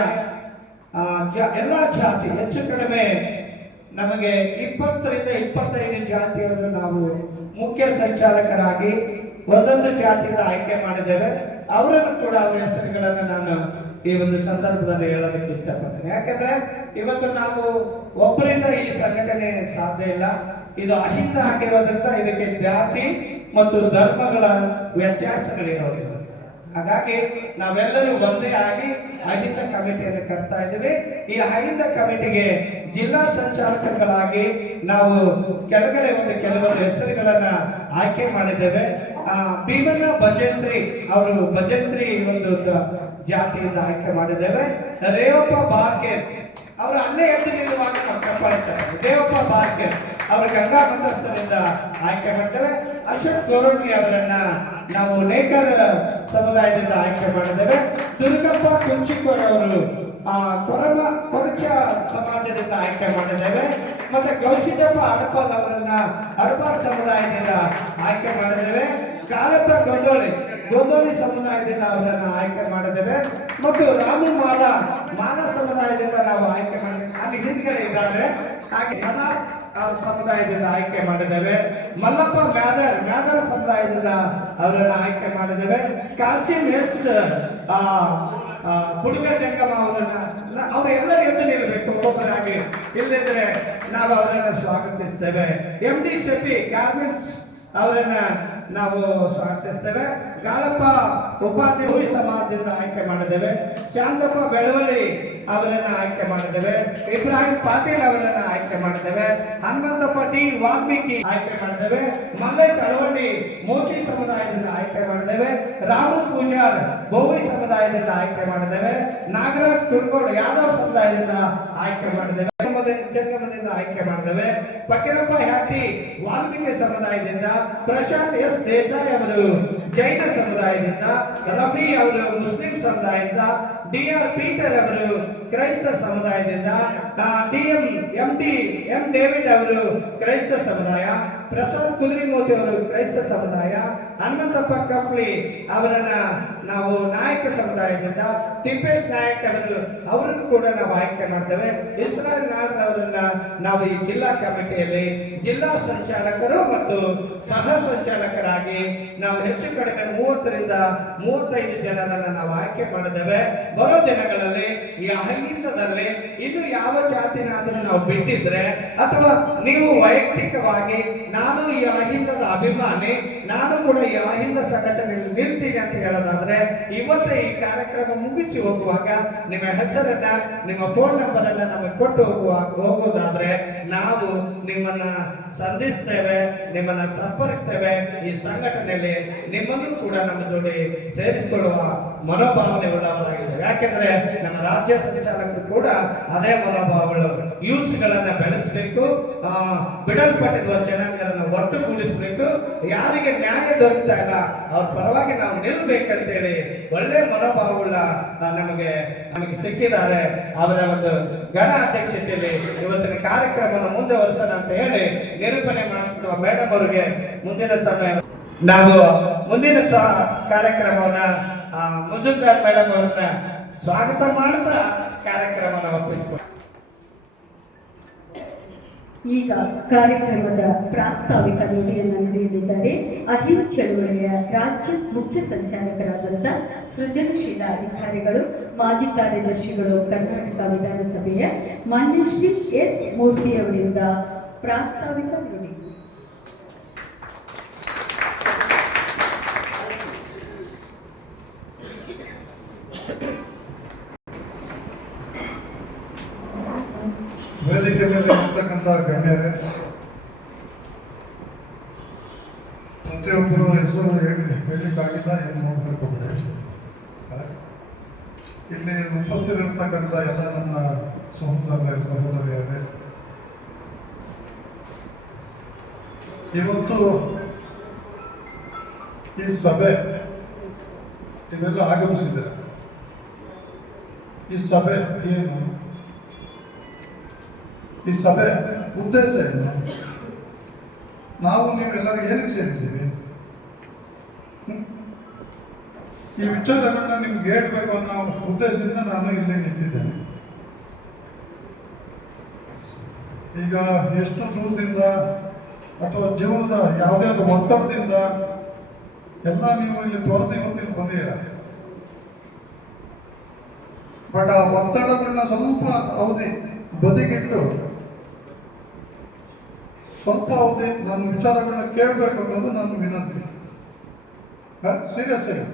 ಎಲ್ಲ ಜಾತಿ ಹೆಚ್ಚು ಕಡಿಮೆ ನಮಗೆ 20 ರಿಂದ 25 ಜಾತಿಯನ್ನು ನಾವು ಮುಖ್ಯ ಸಂಚಾಲಕರಾಗಿ ಒಂದೊಂದು ಜಾತಿಯಿಂದ ಆಯ್ಕೆ ಮಾಡಿದ್ದೇವೆ. ಅವರನ್ನು ಕೂಡ ಅವರ ಹೆಸರುಗಳನ್ನು ನಾನು ಈ ಒಂದು ಸಂದರ್ಭದಲ್ಲಿ ಹೇಳೋದಕ್ಕೆ ಇಷ್ಟಪಡ್ತೇನೆ. ಯಾಕಂದ್ರೆ ಇವತ್ತು ನಾವು ಒಬ್ಬರಿಂದ ಈ ಸಂಘಟನೆ ಸಾಧ್ಯ ಇಲ್ಲ. ಇದು ಅಹಿಂದ ಆಗಿರೋದ್ರಿಂದ ಇದಕ್ಕೆ ಜಾತಿ ಮತ್ತು ಧರ್ಮಗಳ ವ್ಯತ್ಯಾಸಗಳಿರೋದಿಲ್ಲ. ಹಾಗಾಗಿ ನಾವೆಲ್ಲರೂ ಒಂದೇ ಆಗಿ ಅಹಿಂದ ಕಮಿಟಿಯನ್ನು ಕಟ್ತಾ ಇದ್ದೀವಿ. ಈ ಅಹಿಂದ ಕಮಿಟಿಗೆ ಜಿಲ್ಲಾ ಸಂಚಾಲಕರುಗಳಾಗಿ ನಾವು ಕೆಳಗಡೆ ಒಂದು ಕೆಲವೊಂದು ಹೆಸರುಗಳನ್ನ ಆಯ್ಕೆ ಮಾಡಿದ್ದೇವೆ. ಭೀಮಣ್ಣ ಭಜಂತ್ರಿ ಅವರು ಭಜಂತ್ರಿ ಒಂದು ಜಾತಿಯಿಂದ ಆಯ್ಕೆ ಮಾಡಿದ್ದೇವೆ. ರೇವಪ್ಪ ಬಾರ್ಕೇರ್ ಅವರು ಅಲ್ಲೇ ಎದ್ದು ನಿಲ್ಲುವಾಗ ನಾವು ಕಾಪಾಡ್ತಾರೆ. ದೇವಪ್ಪ ಬಾರ್ಕೇರ್ ಅವರು ಗಂಗಾ ಮಂತ್ರಸ್ಥರಿಂದ ಆಯ್ಕೆ ಮಾಡ್ತೇವೆ. ಅಶೋಕ್ ಗೋರಡ್ಗಿ ಅವರನ್ನ ನಾವು ನೇಕರ್ ಸಮುದಾಯದಿಂದ ಆಯ್ಕೆ ಮಾಡಿದ್ದೇವೆ. ದುರ್ಗಪ್ಪ ಕುಂಚಿಕೋರ್ ಅವರು ಕೊರಚ ಸಮಾಜದಿಂದ ಆಯ್ಕೆ ಮಾಡಿದ್ದೇವೆ. ಮತ್ತೆ ಗೌಶಿದಪ್ಪ ಅಡಪಾಲ್ ಅವರನ್ನ ಅಡಪಾಲ್ ಸಮುದಾಯದಿಂದ ಆಯ್ಕೆ ಮಾಡಿದ್ದೇವೆ. ಕಾಲಪ್ಪ ಗೊಂದೋಳಿ ಸಮುದಾಯದಿಂದ ಅವರನ್ನು ಆಯ್ಕೆ ಮಾಡಿದ್ದೇವೆ. ಮತ್ತು ರಾಮು ಮಾಲ ಸಮುದಾಯದಿಂದ ನಾವು ಆಯ್ಕೆ ಮಾಡಿದ್ದೇವೆ. ಅಲ್ಲಿ ಹಿಂದ್ಗಡೆ ಇದ್ದಾರೆ. ಹಾಗೆ ಸಮುದಾಯದಿಂದ ಆಯ್ಕೆ ಮಾಡಿದ್ದೇವೆ. ಮಲ್ಲಪ್ಪ ಮ್ಯಾದರ್ ಸಮುದಾಯದಿಂದ ಅವರನ್ನು ಆಯ್ಕೆ ಮಾಡಿದ್ದೇವೆ. ಕಾಸಿಂ ಎಸ್ ಹುಡುಗ ಜಂಗಮ ಅವರೆಲ್ಲರೂ ಎದ್ದು ನಿಲ್ಲಬೇಕು ಒಬ್ಬರಾಗಿ. ಇಲ್ಲದಿದ್ರೆ ನಾವು ಅವರನ್ನು ಸ್ವಾಗತಿಸ್ತೇವೆ. ಎಂ.ಡಿ. ಶೆಟ್ಟಿ ಗಾರ್ಮೆಂಟ್ಸ್ ಅವರನ್ನ ನಾವು ಸ್ವಾಗತಿಸ್ತೇವೆ. ಗಾಳಪ್ಪ ಉಪಾಧ್ಯಾಯ ಸಮಾಜದಿಂದ ಆಯ್ಕೆ ಮಾಡಿದ್ದೇವೆ. ಶಾಂತಪ್ಪ ಬೆಳವಲಿ ಅವರನ್ನ ಆಯ್ಕೆ ಮಾಡಿದ್ದೇವೆ. ಇಬ್ರಾಹಿಂ ಪಾಟೀಲ್ ಅವರನ್ನ ಆಯ್ಕೆ ಮಾಡಿದ್ದೇವೆ. ಹನುಮಂತಪ್ಪ ಟಿ ವಾಲ್ಮೀಕಿ ಆಯ್ಕೆ ಮಾಡಿದ್ದೇವೆ. ಮಲ್ಲೇಶ್ ಅಳವಳ್ಳಿ ಮೋಚಿ ಸಮುದಾಯದಿಂದ ಆಯ್ಕೆ ಮಾಡಿದ್ದೇವೆ. ರಾಮು ಪೂಜಾರ್ ಬೋವಿ ಸಮುದಾಯದಿಂದ ಆಯ್ಕೆ ಮಾಡಿದ್ದೇವೆ. ನಾಗರಾಜ್ ತುರ್ಕೋಡ್ ಯಾದವ್ ಸಮುದಾಯದಿಂದ ಆಯ್ಕೆ ಮಾಡಿದ್ದೇವೆ. ಜಂಗಮದಿಂದ ಆಯ್ಕೆ ಮಾಡಿದ್ದೇವೆ. ಫಕೀರಪ್ಪ ಹ್ಯಾಟಿ ವಾಲ್ಮೀಕಿ ಸಮುದಾಯದಿಂದ, ಪ್ರಶಾಂತ್ ಎಸ್ ದೇಸಾಯಿ ಅವರು ಜೈನ ಸಮುದಾಯದಿಂದ, ರಫಿ ಅವರು ಮುಸ್ಲಿಂ ಸಮುದಾಯದಿಂದ, ಡಿ.ಆರ್. ಪೀಟರ್ ಅವರು ಕ್ರೈಸ್ತ ಸಮುದಾಯದಿಂದ, ಎಂ ಡೇವಿಡ್ ಅವರು ಕ್ರೈಸ್ತ ಸಮುದಾಯ, ಪ್ರಸಾದ್ ಕುದುರೆಮೂರ್ತಿ ಅವರು ಕ್ರೈಸ್ತ ಸಮುದಾಯ, ಹನುಮಂತಪ್ಪ ಕಪ್ಲಿ ಅವರನ್ನ ನಾವು ನಾಯಕ ಸಮುದಾಯದಿಂದ, ತಿಪ್ಪೇಶ್ ನಾಯಕ್ ಅವರನ್ನು ಕೂಡ ನಾವು ಆಯ್ಕೆ ಮಾಡ್ತೇವೆ. ಇಸ್ರಾಯಲ್ ನಾಡ್ ಅವರನ್ನ ನಾವು ಈ ಜಿಲ್ಲಾ ಕಮಿಟಿಯಲ್ಲಿ ಜಿಲ್ಲಾ ಸಂಚಾಲಕರು ಮತ್ತು ಸಹ ಸಂಚಾಲಕರಾಗಿ ನಾವು ಹೆಚ್ಚು ಕಡಿಮೆ 30ರಿಂದ 35 ಜನರನ್ನ ನಾವು ಆಯ್ಕೆ ಮಾಡಿದ್ದೇವೆ. ಬರೋ ದಿನಗಳಲ್ಲಿ ಈ ಅಹಿಂದದಲ್ಲಿ ಇನ್ನು ಯಾವ ಜಾತಿನಾದರೂ ನಾವು ಬಿಟ್ಟಿದ್ರೆ ಅಥವಾ ನೀವು ವೈಯಕ್ತಿಕವಾಗಿ ನಾನು ಈ ಅಹಿಂದದ ಅಭಿಮಾನಿ, ನಾನು ಕೂಡ ಈ ಅಹಿಂದ ಸಂಘಟನೆಯಲ್ಲಿ ನಿಲ್ತೀನಿ ಅಂತ ಹೇಳೋದಾದ್ರೆ ಇವತ್ತೇ ಈ ಕಾರ್ಯಕ್ರಮ ಮುಗಿಸಿ ಹೋಗುವಾಗ ನಿಮ್ಮ ಹೆಸರನ್ನ ನಿಮ್ಮ ಫೋನ್ ನಂಬರ್ ಅನ್ನ ನಮಗೆ ಕೊಟ್ಟು ಹೋಗೋದಾದ್ರೆ ನಾವು ನಿಮ್ಮನ್ನ ಸಂಧಿಸ್ತೇವೆ, ನಿಮ್ಮನ್ನ ಸಂಪರ್ಕಿಸ್ತೇವೆ. ಈ ಸಂಘಟನೆಯಲ್ಲಿ ನಿಮ್ಮನ್ನು ಕೂಡ ನಮ್ಮ ಜೊತೆ ಸೇರಿಸಿಕೊಳ್ಳುವ ಮನೋಭಾವನೆ ಉಳ್ಳವರಾಗಿದ್ದೇವೆ. ಯಾಕೆಂದ್ರೆ ನಮ್ಮ ರಾಜ್ಯ ಸಂಚಾಲಕರು ಕೂಡ ಅದೇ ಮನೋಭಾವಗಳು. ಯೂತ್ಸ್ ಗಳನ್ನ ಬೆಳೆಸಬೇಕು, ಬಿಡಲ್ಪಟ್ಟಿರುವ ಜನಾಂಗರನ್ನು ಒಟ್ಟುಗೂಡಿಸಬೇಕು, ಯಾರಿಗೆ ನ್ಯಾಯ ದೊರಕ್ತಾ ಇಲ್ಲ ಅವ್ರ ಪರವಾಗಿ ನಾವು ನಿಲ್ಬೇಕಂತೇಳಿ ಒಳ್ಳೆ ಮನೋಭಾವವುಳ್ಳ ನಮಗೆ ಸಿಕ್ಕಿದ್ದಾರೆ. ಅವರ ಒಂದು ಘನ ಅಧ್ಯಕ್ಷತೆಯಲ್ಲಿ ಇವತ್ತಿನ ಕಾರ್ಯಕ್ರಮವನ್ನು ಮುಂದುವರಿಸೋಣ ಅಂತ ಹೇಳಿ ನಿರೂಪಣೆ ಮಾಡಿರುವ ಮೇಡಮ್ ಅವರಿಗೆ ಮುಂದಿನ ಸಮಯ ನಾವು ಮುಂದಿನ ಕಾರ್ಯಕ್ರಮವನ್ನ ಮುಜುಮ್ದಾರ್ ಮೇಡಮ್ ಅವ್ರನ್ನ ಸ್ವಾಗತ ಮಾಡ್ತಾ ಕಾರ್ಯಕ್ರಮವನ್ನು ಒಪ್ಪಿಸಿಕೊಂಡು ಈಗ ಕಾರ್ಯಕ್ರಮದ ಪ್ರಾಸ್ತಾವಿಕ ನುಡಿಯನ್ನು ನುಡಿಯಲಿದ್ದಾರೆ ಅಹಿಂದ ಚಳುವಳಿಯ ರಾಜ್ಯ ಮುಖ್ಯ ಸಂಚಾಲಕರಾದಂಥ ಸೃಜನಶೀಲ ಅಧಿಕಾರಿಗಳು, ಮಾಜಿ ಕಾರ್ಯದರ್ಶಿಗಳು, ಕರ್ನಾಟಕ ವಿಧಾನಸಭೆಯ ಮಾನ್ಯ ಶ್ರೀ ಎಸ್ ಮೂರ್ತಿಯವರಿಂದ ಪ್ರಾಸ್ತಾವಿಕ ನುಡಿ. ವೇದಿಕೆ ಮೇಲೆ ಇರ್ತಕ್ಕಂಥ ಗಣ್ಯರೇ, ಪ್ರತಿಯೊಬ್ಬರು ಹೆಸರು ಹೇಳಲಿಕ್ಕಾಗಿಲ್ಲ, ಏನು ನೋಡ್ಬೇಕೊಬ್ಬರೇ. ಇಲ್ಲಿ ಉಪಸ್ಥಿತಿರ್ತಕ್ಕಂಥ ಎಲ್ಲ ನನ್ನ ಸಹೋದರಿಯರೇ, ಇವತ್ತು ಈ ಸಭೆ ಇದೆಲ್ಲ ಆಗಮಿಸಿದ್ದಾರೆ. ಈ ಸಭೆ ಏನು, ಈ ಸಭೆ ಉದ್ದೇಶ ಏನು, ನಾವು ನೀವೆಲ್ಲರೂ ಏನಕ್ಕೆ ಸೇರಿದ್ದೀವಿ, ಈ ವಿಚಾರಗಳನ್ನ ನಿಮ್ಗೆ ಹೇಳ್ಬೇಕು ಅನ್ನೋ ಉದ್ದೇಶದಿಂದ ನಾನು ಇಲ್ಲಿ ನಿಂತಿದ್ದೇನೆ. ಈಗ ಎಷ್ಟು ದೂರದಿಂದ ಅಥವಾ ಜೀವನದ ಯಾವುದೇ ಒಂದು ಒತ್ತಡದಿಂದ ಎಲ್ಲ ನೀವು ಇಲ್ಲಿ ತೊರೆದು ಇವತ್ತಿಗೆ ಬಂದಿರ. ಬಟ್ ಆ ಒತ್ತಡಗಳನ್ನ ಸ್ವಲ್ಪ ಅವಧಿ ಬದಿಗಿಟ್ಟು ಸ್ವಲ್ಪ ಅವಧಿ ನನ್ನ ವಿಚಾರಗಳನ್ನ ಕೇಳಬೇಕು ಅನ್ನೋದು ನನ್ನ ವಿನಂತಿ. ಸೀರಿಯಸ್ ಆಗಿ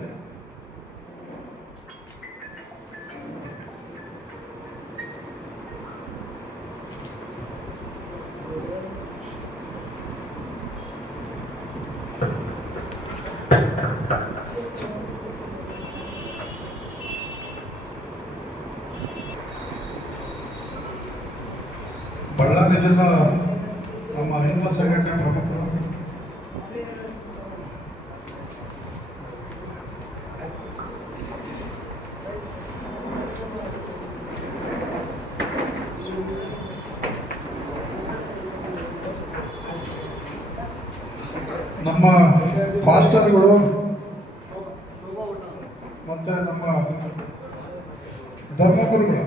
ಬಳ್ಳಾರಿ ಜಿಲ್ಲಾ ನಮ್ಮ ಅಹಿಂದ ಸಂಘಟನೆ ಪ್ರಮುಖರು ನಮ್ಮ ಪಾಸ್ಟರ್ಗಳು ಮತ್ತೆ ನಮ್ಮ ಧರ್ಮಗುರುಗಳು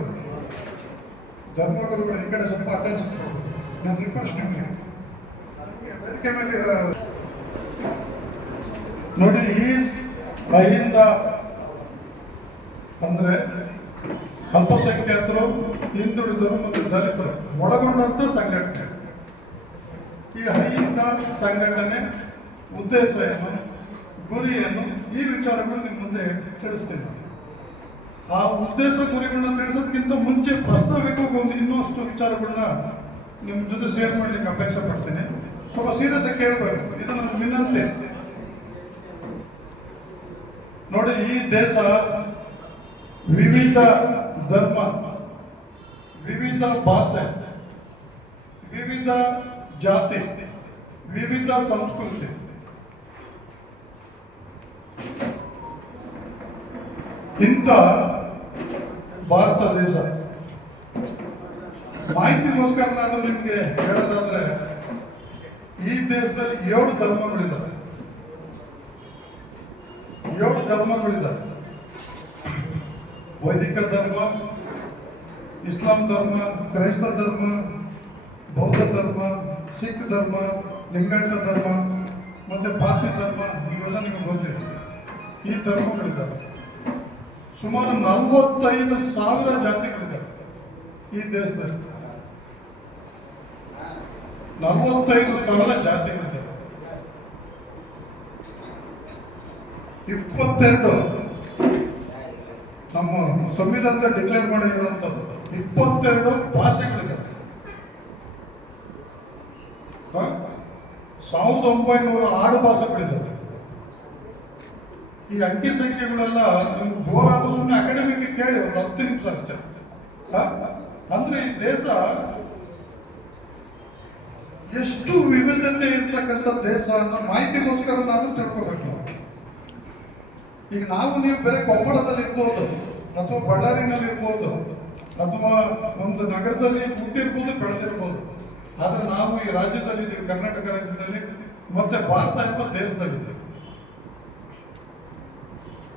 ಈ ಕಡೆ ಸ್ವಲ್ಪ ಅಟೆನ್ಷನ್ ನನ್ನ ರಿಕ್ವೆಸ್ಟ್ ನಿಮಗೆ ವೇದಿಕೆ ಮೇಲೆ ನೋಡಿ. ಈ ಅಹಿಂದ ಅಂದ್ರೆ ಅಲ್ಪಸಂಖ್ಯಾತರು, ಹಿಂದುಳಿದರು ಮತ್ತು ದಲಿತರು ಒಳಗೊಂಡಂತ ಸಂಘಟನೆ. ಈ ಅಹಿಂದ ಸಂಘಟನೆ ಉದ್ದೇಶ ಏನು, ಗುರಿ ಏನು, ಈ ವಿಚಾರಗಳು ನಿಮ್ಮ ಮುಂದೆ ತಿಳಿಸ್ತೀನಿ. ಆ ಉದ್ದೇಶ ಗುರಿಗಳನ್ನ ತಿಳಿಸೋದಕ್ಕಿಂತ ಮುಂಚೆ ಪ್ರಸ್ತಾವಿಕವಾಗಿ ಒಂದು ಇನ್ನಷ್ಟು ವಿಚಾರಗಳನ್ನ ನಿಮ್ಮ ಜೊತೆ ಶೇರ್ ಮಾಡ್ಲಿಕ್ಕೆ ಅಪೇಕ್ಷೆ ಪಡ್ತೀನಿ. ಸ್ವಲ್ಪ ಸೀರಿಯಸ್ ಆಗಿ ಕೇಳಬೇಕು, ಇದು ನನ್ನ ವಿನಂತಿ. ನೋಡಿ, ಈ ದೇಶ ವಿವಿಧ ಧರ್ಮ, ವಿವಿಧ ಭಾಷೆ, ವಿವಿಧ ಜಾತಿ, ವಿವಿಧ ಸಂಸ್ಕೃತಿ, ಇಂಥ ಭಾರತ ದೇಶ. ಮಾಹಿತಿಗೋಸ್ಕರ ನಾನು ನಿಮಗೆ ಹೇಳೋದಾದ್ರೆ, ಈ ದೇಶದಲ್ಲಿ 7 ಧರ್ಮಗಳಿದ್ದಾವೆ. 7 ಧರ್ಮಗಳಿದ್ದಾವೆ. ವೈದಿಕ ಧರ್ಮ, ಇಸ್ಲಾಂ ಧರ್ಮ, ಕ್ರೈಸ್ತ ಧರ್ಮ, ಬೌದ್ಧ ಧರ್ಮ, ಸಿಖ್ ಧರ್ಮ, ಲಿಂಗಾಯತ ಧರ್ಮ ಮತ್ತೆ ಪಾರ್ಸಿ ಧರ್ಮ, ಇವೆಲ್ಲ ನಿಮಗೆ ಗೊತ್ತಿದೆ. ಈ ಧರ್ಮಗಳಿದ್ದಾವೆ. ಸುಮಾರು 45,000 ಜಾತಿಗಳಿದ್ದಾವೆ ಈ ದೇಶದಲ್ಲಿ. 45,000 ಜಾತಿಗಳಿದ್ದಾವೆ. 22 ನಮ್ಮ ಸಂವಿಧಾನದ ಡಿಕ್ಲೇರ್ ಮಾಡಿರುವಂಥದ್ದು 22 ಭಾಷೆಗಳಿದ್ದಾವೆ. 1900 ಆಡು ಭಾಷೆಗಳಿದ್ದಾವೆ. ಈ ಅಂಕಿ ಸಂಖ್ಯೆಗಳೆಲ್ಲ ನಿಮ್ಗೆ ಬೋರ್ ಆದ್ರೂ ಸುಮ್ಮನೆ ಅಕಾಡೆಮಿಕ್ ಕೇಳಿ ಒಂದು 10 ನಿಮಿಷ ಅಷ್ಟೇ. ಅಂದ್ರೆ ಈ ದೇಶ ಎಷ್ಟು ವಿವಿಧತೆ ಇರ್ತಕ್ಕಂಥ ದೇಶ ಅನ್ನೋ ಮಾಹಿತಿಗೋಸ್ಕರ ನಾವು ತಿಳ್ಕೋಬೇಕು. ಈಗ ನಾವು ನೀವು ಬೇರೆ ಕೊಪ್ಪಳದಲ್ಲಿ ಇರ್ಬೋದು, ಅಥವಾ ಬಳ್ಳಾರಿನಲ್ಲಿ ಇರ್ಬೋದು, ಅಥವಾ ಒಂದು ನಗರದಲ್ಲಿ ಹುಟ್ಟಿರ್ಬೋದು, ಬೆಳೆದಿರ್ಬೋದು. ಆದ್ರೆ ನಾವು ಈ ರಾಜ್ಯದಲ್ಲಿ ಇದ್ದೀವಿ, ಕರ್ನಾಟಕ ರಾಜ್ಯದಲ್ಲಿ, ಮತ್ತೆ ಭಾರತ ಎಂಬ ದೇಶದಲ್ಲಿದ್ದೀವಿ.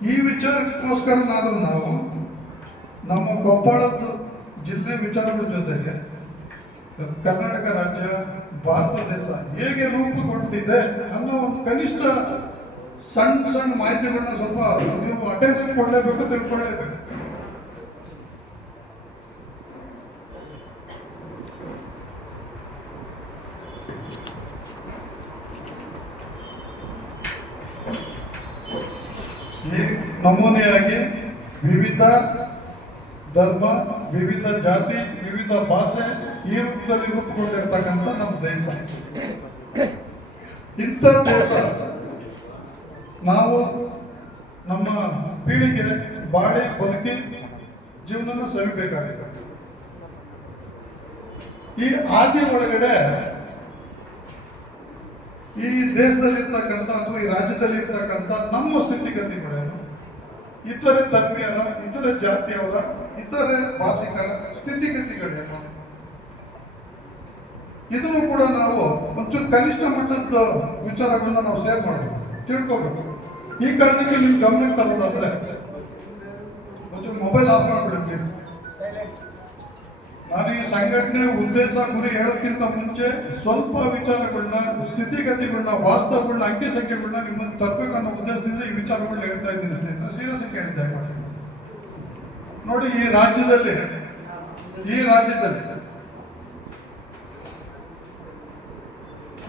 ಈ ವಿಚಾರಕ್ಕೋಸ್ಕರ ನಾವು ನಮ್ಮ ಕೊಪ್ಪಳ ಜಿಲ್ಲೆ ವಿಚಾರಗಳ ಜೊತೆಗೆ ಕರ್ನಾಟಕ ರಾಜ್ಯ, ಭಾರತ ದೇಶ ಹೇಗೆ ರೂಪುಗೊಂಡಿದೆ ಅನ್ನೋ ಒಂದು ಕನಿಷ್ಠ ಸಣ್ಣ ಸಣ್ಣ ಮಾಹಿತಿಗಳನ್ನ ಸ್ವಲ್ಪ ನೀವು ಅಟೆನ್ಷನ್ ಕೊಡಲೇಬೇಕು, ತಿಳ್ಕೊಳ್ಳೇಬೇಕು. ಈ ನಮೂನೆಯಾಗಿ ವಿವಿಧ ಧರ್ಮ, ವಿವಿಧ ಜಾತಿ, ವಿವಿಧ ಭಾಷೆ, ಈ ರೂಪದಲ್ಲಿ ರೂಪುಗೊಂಡಿರ್ತಕ್ಕಂಥ ನಮ್ಮ ದೇಶ. ಇಂಥ ದೇಶ ನಾವು ನಮ್ಮ ಪೀಳಿಗೆ ಬಾಳಿ ಬದುಕಿ ಜೀವನ ಸವಿಬೇಕಾಗಿದೆ. ಈ ಹಾದಿ ಒಳಗಡೆ ಈ ದೇಶದಲ್ಲಿರ್ತಕ್ಕಂಥ ಅಥವಾ ಈ ರಾಜ್ಯದಲ್ಲಿರ್ತಕ್ಕಂಥ ನಮ್ಮ ಸ್ಥಿತಿಗತಿಗಳೇನು, ಇತರೆ ಧರ್ಮೀಯರ, ಇತರೆ ಜಾತಿಯವರ, ಇತರೆ ಭಾಷಿಕರ ಸ್ಥಿತಿಗತಿಗಳೇನು, ಇದನ್ನು ಕೂಡ ನಾವು ಒಂಚೂರು ಕನಿಷ್ಠ ಮಟ್ಟದ ವಿಚಾರಗಳನ್ನ ನಾವು ಶೇರ್ ಮಾಡಬೇಕು, ತಿಳ್ಕೋಬೇಕು. ಈ ಕಾರಣಕ್ಕೆ ನಿಮ್ ಗಮನಕ್ಕೆ ತರೋದಾದ್ರೆ ಒಂಚೂರು ಮೊಬೈಲ್ ಆಫ್ ಮಾಡ್ಬಿಡುತ್ತೆ. ನಾನು ಈ ಸಂಘಟನೆ ಉದ್ದೇಶ ಗುರಿ ಹೇಳೋಕ್ಕಿಂತ ಮುಂಚೆ ಸ್ವಲ್ಪ ವಿಚಾರಗಳನ್ನ, ಸ್ಥಿತಿಗತಿಗಳನ್ನ, ವಾಸ್ತವಗಳನ್ನ, ಅಂಕಿ ಸಂಖ್ಯೆಗಳನ್ನ ನಿಮ್ಮನ್ನು ತರಬೇಕನ್ನೋ ಉದ್ದೇಶದಿಂದ ಈ ವಿಚಾರಗಳನ್ನ ಹೇಳ್ತಾ ಇದ್ದೀನಿ ಸ್ನೇಹಿತರೆ. ಸೀರಿಯಸ್ ಕೇಳಿದ್ದೆ ನೋಡಿ, ಈ ರಾಜ್ಯದಲ್ಲಿ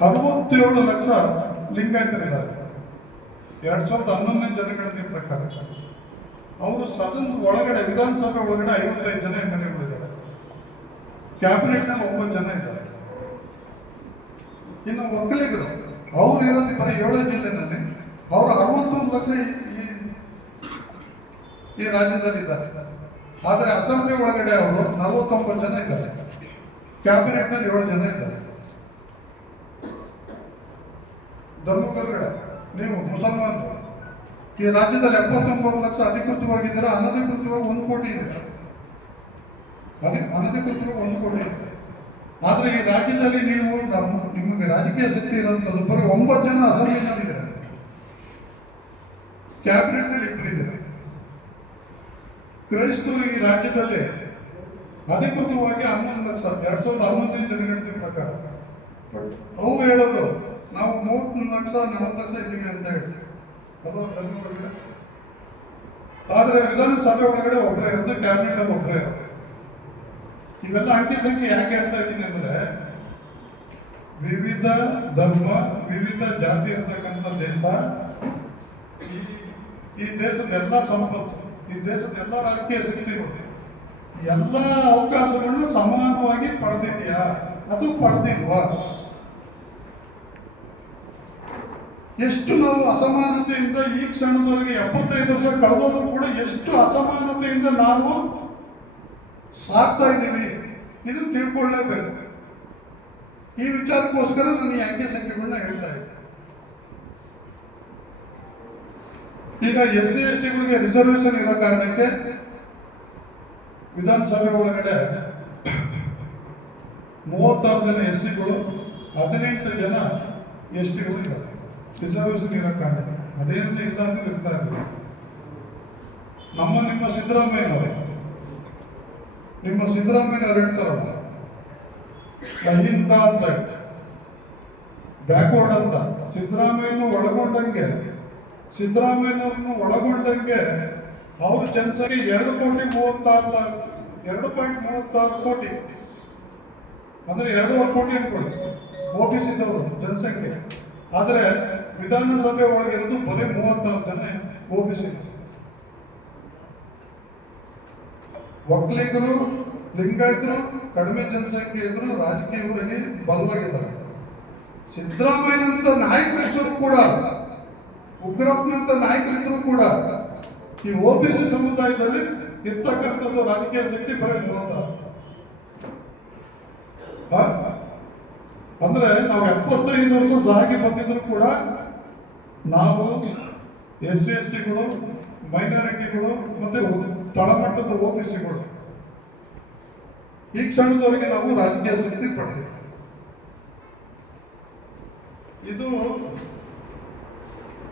67 ಲಕ್ಷ ಲಿಂಗಾಯತರಿದ್ದಾರೆ. 2011ನೇ ಜನಗಣತಿ ಪ್ರಕಾರ ಅವರು ಸದನದ ಒಳಗಡೆ, ವಿಧಾನಸಭೆ ಒಳಗಡೆ 55 ಜನ ಎಮ್ಎಲ್ಎಗಳಿದ್ದಾರೆ. ಕ್ಯಾಬಿನೆಟ್ನಲ್ಲಿ 9 ಜನ ಇದ್ದಾರೆ. ಇನ್ನು ಒಕ್ಕಲಿಗರು ಅವ್ರು ಇರೋದು ಬರೀ 7 ಜಿಲ್ಲೆನಲ್ಲಿ. ಅವರು 61 ಲಕ್ಷ ಈ ರಾಜ್ಯದಲ್ಲಿ ಇದ್ದಾರೆ. ಆದರೆ ಅಸೆಂಬ್ಲಿ ಒಳಗಡೆ ಅವರು 49 ಜನ ಇದ್ದಾರೆ. ಕ್ಯಾಬಿನೆಟ್ನಲ್ಲಿ 7 ಜನ ಇದ್ದಾರೆ. ಧರ್ಮಗುರುಗಳೇ, ನೀವು ಮುಸಲ್ಮಾನರು ಈ ರಾಜ್ಯದಲ್ಲಿ 79 ಲಕ್ಷ ಅಧಿಕೃತವಾಗಿದ್ದೀರಾ, ಅನಧಿಕೃತವಾಗಿ 1 ಕೋಟಿ ಇದೆ. ಅನಧಿಕೃತವಾಗಿ 1 ಕೋಟಿ ಇದೆ. ಆದ್ರೆ ಈ ರಾಜ್ಯದಲ್ಲಿ ನೀವು ನಿಮಗೆ ರಾಜಕೀಯ ಶಕ್ತಿ ಇರುವಂಥದ್ದು ಬರೀ 9 ಜನ ಅಸೆಂಬ್ಲಿನಲ್ಲಿದ್ದಾರೆ. ಕ್ಯಾಬಿನೆಟ್ನಲ್ಲಿ 2 ಇದ್ದಾರೆ. ಕ್ರೈಸ್ತರು ಈ ರಾಜ್ಯದಲ್ಲಿ ಅಧಿಕೃತವಾಗಿ 11 ಲಕ್ಷ 2011 ಜನಗಣತಿ ಪ್ರಕಾರ. ಅವ್ರು ಹೇಳೋದು ನಾವು 30 ಲಕ್ಷ 40 ಲಕ್ಷ ಇದ್ದೀವಿ ಅಂತ ಹೇಳಿ. ಅದು ಧರ್ಮಗಳಿಗೆ. ಆದ್ರೆ ವಿಧಾನಸಭೆ ಒಳಗಡೆ ಒಬ್ಬರೇ ಇರೋದು, ಕ್ಯಾಬಿನೆಟ್ ಅಲ್ಲಿ ಒಬ್ಬರೇ ಇರೋದು. ಇವೆಲ್ಲ ಅಂಕಿ ಸಂಖ್ಯೆ ಯಾಕೆ ಹೇಳ್ತಾ ಇದ್ದೀನಿ ಅಂದ್ರೆ, ವಿವಿಧ ಧರ್ಮ, ವಿವಿಧ ಜಾತಿ ಇರ್ತಕ್ಕಂಥ ದೇಶ. ಈ ದೇಶದ ಎಲ್ಲ ಸಂಪತ್ತು, ಈ ದೇಶದ ಎಲ್ಲ ರಾಜಕೀಯ ಶಕ್ತಿಗಳು ಎಲ್ಲ ಅವಕಾಶಗಳನ್ನು ಸಮಾನವಾಗಿ ಪಡೆದಿದೆಯಾ ಅದು ಪಡೆದಿಲ್ವಾ? ಎಷ್ಟು ನಾವು ಅಸಮಾನತೆಯಿಂದ ಈ ಕ್ಷಣದವರೆಗೆ 75 ವರ್ಷ ಕಳೆದೋದ್ರು ಕೂಡ ಎಷ್ಟು ಅಸಮಾನತೆಯಿಂದ ನಾವು ಸಾಕ್ತಾ ಇದ್ದೀವಿ ಇದು ತಿಳ್ಕೊಳ್ಳೇಬೇಕು. ಈ ವಿಚಾರಕ್ಕೋಸ್ಕರ ನಾನು ಈ ಅಂಕಿ ಸಂಖ್ಯೆಗಳನ್ನ ಹೇಳ್ತಾ ಇದ್ದೆ. ಈಗ SC STಗಳಿಗೆ ರಿಸರ್ವೇಶನ್ ಇರೋ ಕಾರಣಕ್ಕೆ ವಿಧಾನಸಭೆ ಒಳಗಡೆ 36 ಜನ SCಗಳು, 18 ಜನ STಗಳು ಇದ್ದಾರೆ. ರಿಸರ್ವೇಶನ್ ಇರೋ ಕಾರಣಕ್ಕೆ ಅದೇನು ಇಲ್ಲ ಅಂತ ಇರ್ತಾ ಇದ್ದಾರೆ. ನಿಮ್ಮ ಸಿದ್ದರಾಮಯ್ಯನವರು ಹೇಳ್ತಾರಲ್ಲ, ಇಂಥ ಅಂತ ಬ್ಯಾಕ್ವರ್ಡ್ ಅಂತ ಸಿದ್ದರಾಮಯ್ಯವ್ರನ್ನ ಒಳಗೊಂಡಂಗೆ ಅವ್ರ ಜನಸಂಖ್ಯೆ 2.36 ಕೋಟಿ ಅಂದ್ರೆ 2.5 ಕೋಟಿ ಅನ್ಕೊಳ್ಳಿ OBCದವರು ಜನಸಂಖ್ಯೆ. ಆದರೆ ವಿಧಾನಸಭೆ ಒಳಗಿರೋದು ಬರೀ 36 ಜನ OBC. ಒಕ್ಕಲಿಗರು, ಲಿಂಗಾಯತರು ಕಡಿಮೆ ಜನಸಂಖ್ಯೆ ಇದ್ರು ರಾಜಕೀಯವಾಗಿ ಬಲವಾಗಿದ್ದಾರೆ. ಸಿದ್ದರಾಮಯ್ಯನಂತ ನಾಯಕರಿದ್ದರೂ ಕೂಡ, ಉಗ್ರಪ್ಪನಂತ ನಾಯಕರಿದ್ದರೂ ಕೂಡ ಈ OBC ಸಮುದಾಯದಲ್ಲಿ ಇರ್ತಕ್ಕಂಥದ್ದು ರಾಜಕೀಯ ಶಕ್ತಿ ಬರೀ 36. ಅಂದ್ರೆ ನಾವು 75 ವರ್ಷ ಸಾಗಿ ಬಂದಿದ್ರು ಕೂಡ ನಾವು SC STಗಳು, ಮೈನಾರಿಟಿಗಳು ಮತ್ತೆ ತಳಮಟ್ಟದ OBCಗಳು ಈ ಕ್ಷಣದವರೆಗೆ ನಾವು ರಾಜಕೀಯ ಶಕ್ತಿ ಪಡೆದಿದ್ದೀವಿ. ಇದು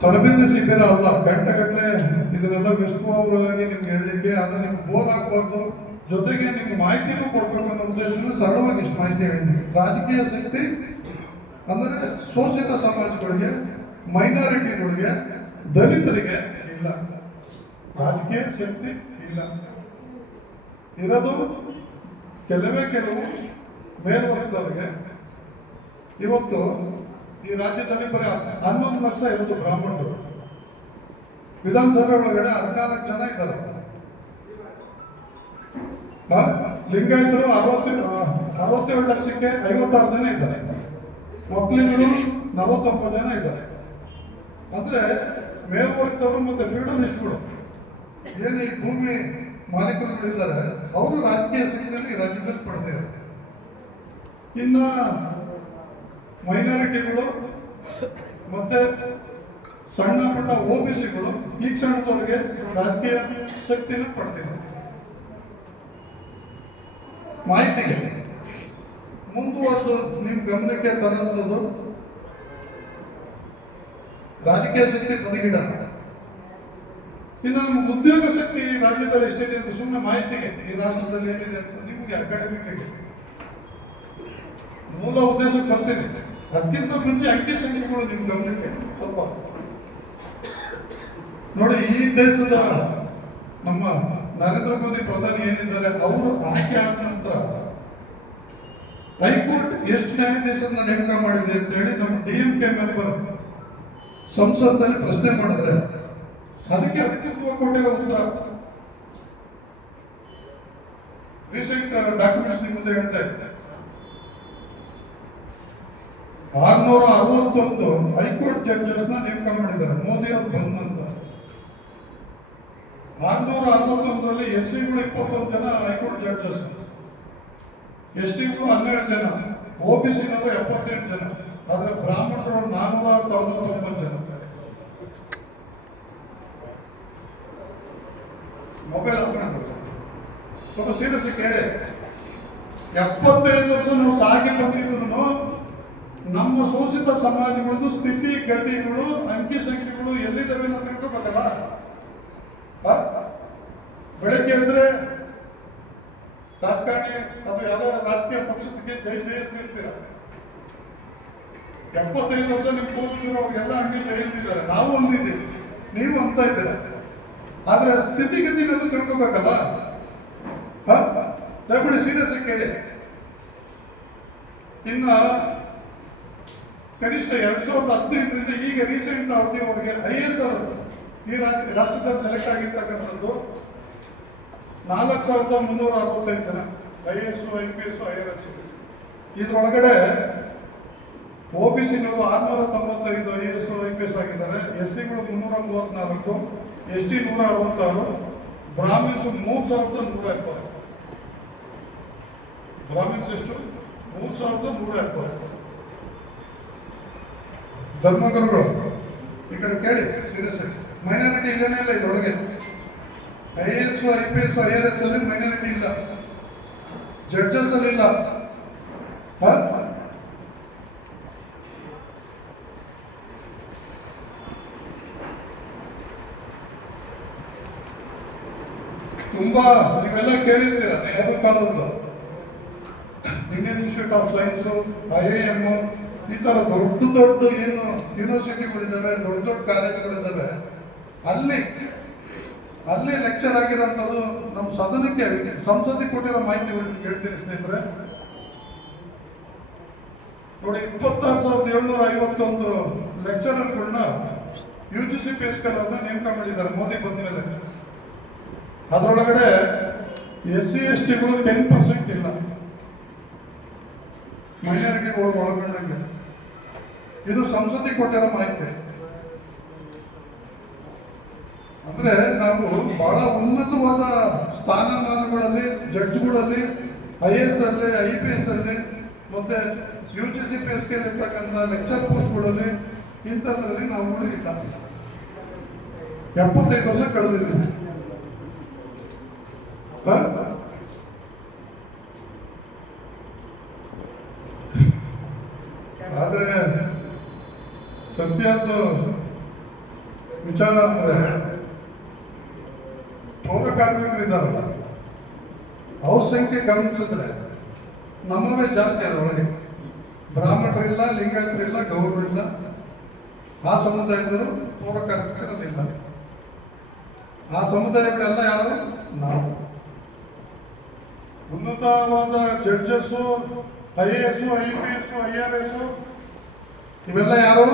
ತರಬೇತಿ ಶಿಬಿರ ಅಲ್ಲ, ಗಂಟೆಗಟ್ಟಲೆ ಇದನ್ನೆಲ್ಲ ವಿಶ್ವವಾಗಿ ನಿಮ್ಗೆ ಹೇಳಲಿಕ್ಕೆ, ಅದನ್ನ ನಿಮ್ಗೆ ಬೋರ್ ಹಾಕಬಾರ್ದು, ಜೊತೆಗೆ ನಿಮ್ಗೆ ಮಾಹಿತಿನೂ ಕೊಡ್ಬೇಕು ಅನ್ನೋ ಉದ್ದೇಶದಿಂದ ಸರಳವಾಗಿ ಇಷ್ಟು ಮಾಹಿತಿ ಹೇಳಿದ್ದೀವಿ. ರಾಜಕೀಯ ಶಕ್ತಿ ಅಂದರೆ ಶೋಷಿತ ಸಮಾಜಗಳಿಗೆ, ಮೈನಾರಿಟಿಗಳಿಗೆ, ದಲಿತರಿಗೆ ಇಲ್ಲ, ರಾಜಕೀಯ ಶಕ್ತಿ ಇಲ್ಲ. ಇರೋದು ಕೆಲವು ಮೇಲ್ವರ್ಗದವರಿಗೆ. ಇವತ್ತು ಈ ರಾಜ್ಯದಲ್ಲಿ ಬರೀ 11 ಲಕ್ಷ ಇರೋದು ಬ್ರಾಹ್ಮಣರು. ವಿಧಾನಸಭೆ ಒಳಗಡೆ 14 ಜನ ಇದ್ದಾರೆ. ಲಿಂಗಾಯತರು 67 ಲಕ್ಷಕ್ಕೆ 56 ಜನ ಇದ್ದಾರೆ. ಒಕ್ಕಲಿಗರು 49 ಜನ ಇದ್ದಾರೆ. ಅಂದ್ರೆ ಮೇಲ್ವರ್ಗದವರು ಮತ್ತೆ ಫ್ಯೂಡಲಿಸ್ಟ್ಗಳು ಏನು ಈ ಭೂಮಿ ಮಾಲೀಕರುಗಳಿದ್ದಾರೆ, ಅವರು ರಾಜಕೀಯ ಶಕ್ತಿಯಲ್ಲಿ ರಾಜ್ಯದಲ್ಲಿ ಪಡೆದಿದ್ದಾರೆ. ಇನ್ನು ಮೈನಾರಿಟಿಗಳು ಮತ್ತೆ ಸಣ್ಣ ಪುಟ್ಟ OBCಗಳು ಈ ಕ್ಷಣದವರೆಗೆ ರಾಜಕೀಯ ಶಕ್ತಿನ ಪಡೆದಿದ್ದಾರೆ. ಮಾಹಿತಿಗೆ ಮುಂದುವರೆದು ನಿಮ್ಮ ಗಮನಕ್ಕೆ ತರುವಂಥದ್ದು ರಾಜಕೀಯ ಶಕ್ತಿ ಬದಿಗಿಡ. ಇನ್ನು ನಮ್ಗೆ ಉದ್ಯೋಗ ಶಕ್ತಿ ರಾಜ್ಯದಲ್ಲಿ ಎಷ್ಟಿದೆ ಅಂತ ಸುಮ್ಮನೆ ಮಾಹಿತಿಗೆ ಈ ರಾಷ್ಟ್ರದಲ್ಲಿ ಏನಿದೆ ಅಂತ ನಿಮಗೆ ಅಕಾಡೆಮಿಕ್ ಮೂಲ ಉದ್ದೇಶಕ್ಕೆ ಬರ್ತೀನಿ. ಅದಕ್ಕಿಂತ ಮುಂಚೆ ಅಂಕಿ ಸಂಖ್ಯೆಗಳು ನಿಮ್ಮ ಗಮನಕ್ಕೆ ಸ್ವಲ್ಪ ನೋಡಿ. ಈ ದೇಶದ ನಮ್ಮ ನರೇಂದ್ರ ಮೋದಿ ಪ್ರಧಾನಿ ಏನಿದ್ದಾರೆ, ಅವರು ಆಯ್ಕೆ ಆದ ನಂತರ ಹೈಕೋರ್ಟ್ ಎಷ್ಟು ನ್ಯಾಯಾಧೀಶರನ್ನ ನೇಮಕ ಮಾಡಿದೆ ಅಂತ ಹೇಳಿ ನಮ್ಮ DMK ಮೆಂಬರ್ ಸಂಸತ್ನಲ್ಲಿ ಪ್ರಶ್ನೆ ಮಾಡಿದ್ರೆ ಅದಕ್ಕೆ ಕೊಟ್ಟಿರೋ ಉತ್ತರ ರೀಸೆಂಟ್ ಡಾಕ್ಯುಮೆಂಟ್ಸ್ ನಿಮ್ಮ ಮುಂದೆ ಹೇಳ್ತಾ ಇದ್ದೆ. 661 ಹೈಕೋರ್ಟ್ ಜಡ್ಜಸ್ನ ನೇಮಕ ಮಾಡಿದ್ದಾರೆ ಮೋದಿ ಅವರು ಬಂದ ನಂತರ. 661ರಲ್ಲಿ SCಗಳು 21 ಜನ ಹೈಕೋರ್ಟ್ ಜಡ್ಜಸ್, STಗಳು 12 ಜನ, OBCನವರು 78 ಜನ, ಆದ್ರೆ ಬ್ರಾಹ್ಮಣರು 499 ಜನ. ಮೊಬೈಲ್ ಹಾಕೊಂಡು ಸ್ವಲ್ಪ ಸೀರಿಯಸ್ ಕೇಳಿ. 75 ವರ್ಷ ನಾವು ಸಾಗಿ ಬಂದಿದ್ರು ನಮ್ಮ ಶೋಷಿತ ಸಮಾಜಗಳದ್ದು ಸ್ಥಿತಿ ಗತಿಗಳು, ಅಂಕಿ ಸಂಖ್ಯೆಗಳು ಎಲ್ಲಿದ್ದಾವೆ ಅಂತ ತಿಳ್ಕೋಬೇಕಲ್ಲ. ಬೆಳಗ್ಗೆ ಅಂದ್ರೆ ರಾಜಕಾರಣಿ ಅಥವಾ ಯಾವುದೋ ರಾಜಕೀಯ ಪಕ್ಷಕ್ಕೆ ಜೈ ಅಂತ ಹೇಳ್ತೀರ. 75 ವರ್ಷ ನಿಮ್ ಕೂತಿದ್ರು ಅವ್ರಿಗೆಲ್ಲ ಹಂಗೆ ಜೈ ಅಂತಿದ್ದಾರೆ, ನಾವು ಅಂದಿದ್ದೀವಿ, ನೀವು ಅಂತ ಇದ್ದೀರ. ಆದ್ರೆ ಸ್ಥಿತಿಗತಿನದು ತಿಳ್ಕೋಬೇಕಲ್ಲ. ದಯಮಾಡಿ ಸೀರಿಯಸ್ ಕೇಳಿ. ಇನ್ನ ಕನಿಷ್ಠ 2015ರಿಂದ ಈಗ ರೀಸೆಂಟ್ ಅವಧಿವರೆಗೆ IAS ಈ ರಾಷ್ಟ್ರದಲ್ಲಿ ಸೆಲೆಕ್ಟ್ ಆಗಿರ್ತಕ್ಕಂಥದ್ದು 4365 ಜನ IAS, IPS, IRS. ಇದರೊಳಗಡೆ OBC-ನವರು 695 IAS, IPS ಆಗಿದ್ದಾರೆ, SC-ಗಳು 334, ST 166, ಬ್ರಾಹ್ಮಿನ್ಸ್ 3170. ಬ್ರಾಹ್ಮಿನ್ಸ್ ಎಷ್ಟು? 3170. ಧರ್ಮಗುರುಗಳು ಈ ಕಡೆ ಕೇಳಿ ಸೀರಿಯಸ್ ಆಗಿ. ಮೈನಾರಿಟಿ ಇಲ್ಲನೇ ಇಲ್ಲ ಇದರೊಳಗೆ. IAS, IPS, IRS ಅಲ್ಲಿ ಮೈನಾರಿಟಿ ಇಲ್ಲ, ಜಡ್ಜಸ್ ಅಲ್ಲಿ ಇಲ್ಲ. ತುಂಬಾ ನೀವೆಲ್ಲ ಕೇಳಿರ್ತೀರ ಯಾವ ಕಾಲದ್ದು Indian institute of science, IIM, ಈ ತರ ದೊಡ್ಡ ದೊಡ್ಡ ಏನು ಯೂನಿವರ್ಸಿಟಿಗಳಿದ್ದಾವೆ, ದೊಡ್ಡ ದೊಡ್ಡ ಕಾಲೇಜುಗಳಿದ್ದಾವೆ, ಅಲ್ಲಿ ಲೆಕ್ಚರ್ ಆಗಿರೋಂಥದ್ದು ನಮ್ಮ ಸದನಕ್ಕೆ ಸಂಸದಿಗೆ ಕೊಟ್ಟಿರೋ ಮಾಹಿತಿ ಹೇಳ್ತೀನಿ ಸ್ನೇಹಿತರೆ. ನೋಡಿ, 26,751 ಲೆಕ್ಚರರ್ಗಳನ್ನ UGC ಪೇ ಸ್ಕೇಲ್ ಅವ್ರನ್ನ ನೇಮಕ ಮಾಡಿದ್ದಾರೆ ಮೋದಿ ಬಂದ ಮೇಲೆ. ಅದರೊಳಗಡೆ SC STಗಳು 10% ಇಲ್ಲ, ಮೈನಾರಿಟಿಗಳು ಒಳಗೊಂಡಂಗೆ. ಇದು ಸಂಸತ್ತಿಗೆ ಕೊಟ್ಟಿರೋ ಮಾಹಿತಿ. ಅಂದ್ರೆ ನಾವು ಬಹಳ ಉನ್ನತವಾದ ಸ್ಥಾನಮಾನಗಳಲ್ಲಿ, ಜಡ್ಜ್ಗಳಲ್ಲಿ, IAS ಅಲ್ಲಿ, IPS ಅಲ್ಲಿ, ಮತ್ತೆ UGC ಪೇ ಸ್ಕೇಲ್ ಇರ್ತಕ್ಕಂಥ ಲೆಕ್ಚರ್ ಪೋಸ್ಟ್ಗಳಲ್ಲಿ ಇಂಥದ್ರಲ್ಲಿ ನಾವು ಇಲ್ಲ. 75 ವರ್ಷ ಕಳೆದಿದ್ದೀವಿ. ಆದ್ರೆ ಸತ್ಯದ ವಿಚಾರ ಅಂದ್ರೆ ಪೌರ ಕಾರ್ಮಿಕರಿದ್ದಾರಲ್ಲ, ಅವ್ರ ಸಂಖ್ಯೆ ಗಮನಿಸಿದ್ರೆ ನಮ್ಮವೇ ಜಾಸ್ತಿ ಅದರೊಳಗೆ. ಬ್ರಾಹ್ಮಣರಿಲ್ಲ, ಲಿಂಗಾಯತರಿಲ್ಲ, ಗೌರವರಿಲ್ಲ, ಆ ಸಮುದಾಯದವರು ಪೌರ ಕಾರ್ಮಿಕರಲ್ಲಿಲ್ಲ. ಆ ಸಮುದಾಯಗಳೆಲ್ಲ ಯಾರು? ನಾವು. ಉನ್ನತವಾದ ಜಡ್ಜಸ್ಸು, IAS, IPS, IRS ಇವೆಲ್ಲ ಯಾರು?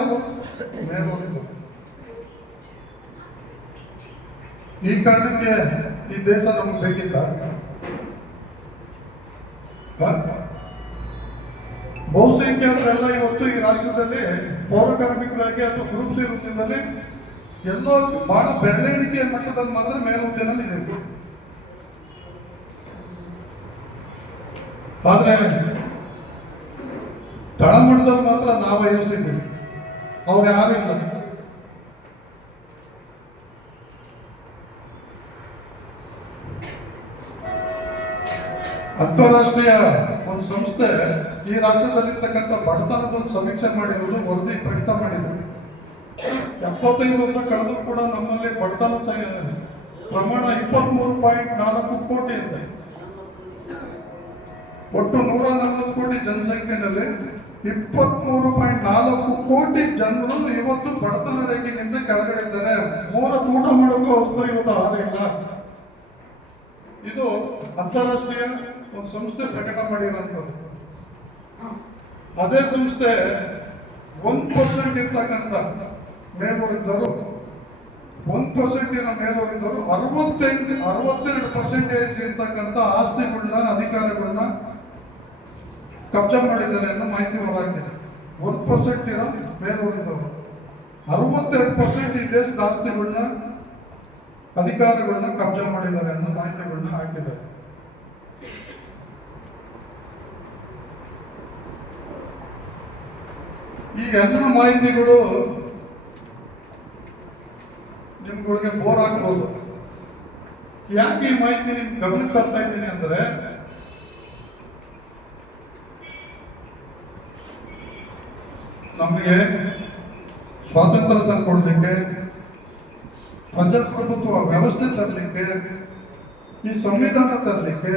ಮೇಲೋಗಿದ್ದು. ಈ ಕಾರಣಕ್ಕೆ ಈ ದೇಶ ನಮಗೆ ಬೇಕಿತ್ತ? ಬಹುಸಂಖ್ಯಾತರೆಲ್ಲ ಇವತ್ತು ಈ ರಾಷ್ಟ್ರದಲ್ಲಿ ಪೌರ ಕಾರ್ಮಿಕರಾಗಿ ಅಥವಾ ಗ್ರೂಪ್ ಸಿ ವೃತ್ತಿನಲ್ಲಿ ಎಲ್ಲೋ ಬಹಳ ಬೆರಳೆಣಿಕೆಯ ಮಟ್ಟದಲ್ಲಿ ಮಾತ್ರ ಮೇಲ್ಹುದ್ದೆನಲ್ಲಿ ಇದೆ. ಆದ್ರೆ ತಳಮಟ್ಟದಲ್ಲಿ ಮಾತ್ರ ನಾವು ಎಷ್ಟಿದ್ದೀವಿ, ಅವ್ರು ಯಾರು ಇಲ್ಲ. ಅಂತಾರಾಷ್ಟ್ರೀಯ ಒಂದು ಸಂಸ್ಥೆ ಈ ರಾಷ್ಟ್ರದಲ್ಲಿರ್ತಕ್ಕಂಥ ಬಡತನದ ಒಂದು ಸಮೀಕ್ಷೆ ಮಾಡಿರುವುದು, ವರದಿ ಪ್ರಕಟ ಮಾಡಿದೆ. 75 ವರ್ಷ ಕಳೆದು ಕೂಡ ನಮ್ಮಲ್ಲಿ ಬಡತನ ಪ್ರಮಾಣ 23.4 ಕೋಟಿ ಇದೆ. ಒಟ್ಟು 140 ಕೋಟಿ ಜನಸಂಖ್ಯೆಯಲ್ಲಿ 23.4 ಕೋಟಿ ಜನರು ಇವತ್ತು ಬಡತನ ರೇಖೆಗಿಂತ ಕೆಳಗಡೆ ಇದ್ದಾರೆ. ಮೂಲ ಊಟ ಮಾಡೋಕ್ಕೂ ಅವ್ರು ಇವತ್ತು ಆಹಾರ ಇಲ್ಲ. ಇದು ಅಂತಾರಾಷ್ಟ್ರೀಯ ಒಂದು ಸಂಸ್ಥೆ ಪ್ರಕಟ ಮಾಡಿರುವಂಥದ್ದು. ಅದೇ ಸಂಸ್ಥೆ 1% ಇರ್ತಕ್ಕಂಥ ಮೇಲೋರಿದ್ದವರು, 1% ಮೇಲೋರಿದ್ದವರು 62% ಇರ್ತಕ್ಕಂಥ ಆಸ್ತಿಗಳನ್ನ, ಅಧಿಕಾರಗಳನ್ನ ಕಬ್ಜಾ ಮಾಡಿದ್ದಾರೆ ಅನ್ನೋ ಮಾಹಿತಿ ಹೊರಗಿದೆ. 1% ಇರೋ ಮೇಲೋರಿದ್ದವರು 62% ಈ ದೇಶದ ಆಸ್ತಿಗಳನ್ನ, ಅಧಿಕಾರಗಳನ್ನ ಕಬ್ಜಾ ಮಾಡಿದ್ದಾರೆ ಅನ್ನೋ ಮಾಹಿತಿಗಳನ್ನ ಹಾಕಿದ್ದಾರೆ. ಈ ಎಲ್ಲ ಮಾಹಿತಿಗಳು ನಿಮ್ಗಳಿಗೆ ಬೋರ್ ಆಗ್ಬೋದು. ಯಾಕೆ ಈ ಮಾಹಿತಿ ನಿಮ್ಗೆ ಗಮನಕ್ಕೆ ತರ್ತಾ ಇದ್ದೀನಿ ಅಂದ್ರೆ, ನಮಗೆ ಸ್ವಾತಂತ್ರ್ಯ ತಂದುಕೊಡ್ಲಿಕ್ಕೆ, ಪ್ರಜಾಪ್ರಭುತ್ವ ವ್ಯವಸ್ಥೆ ತರಲಿಕ್ಕೆ, ಈ ಸಂವಿಧಾನ ತರಲಿಕ್ಕೆ,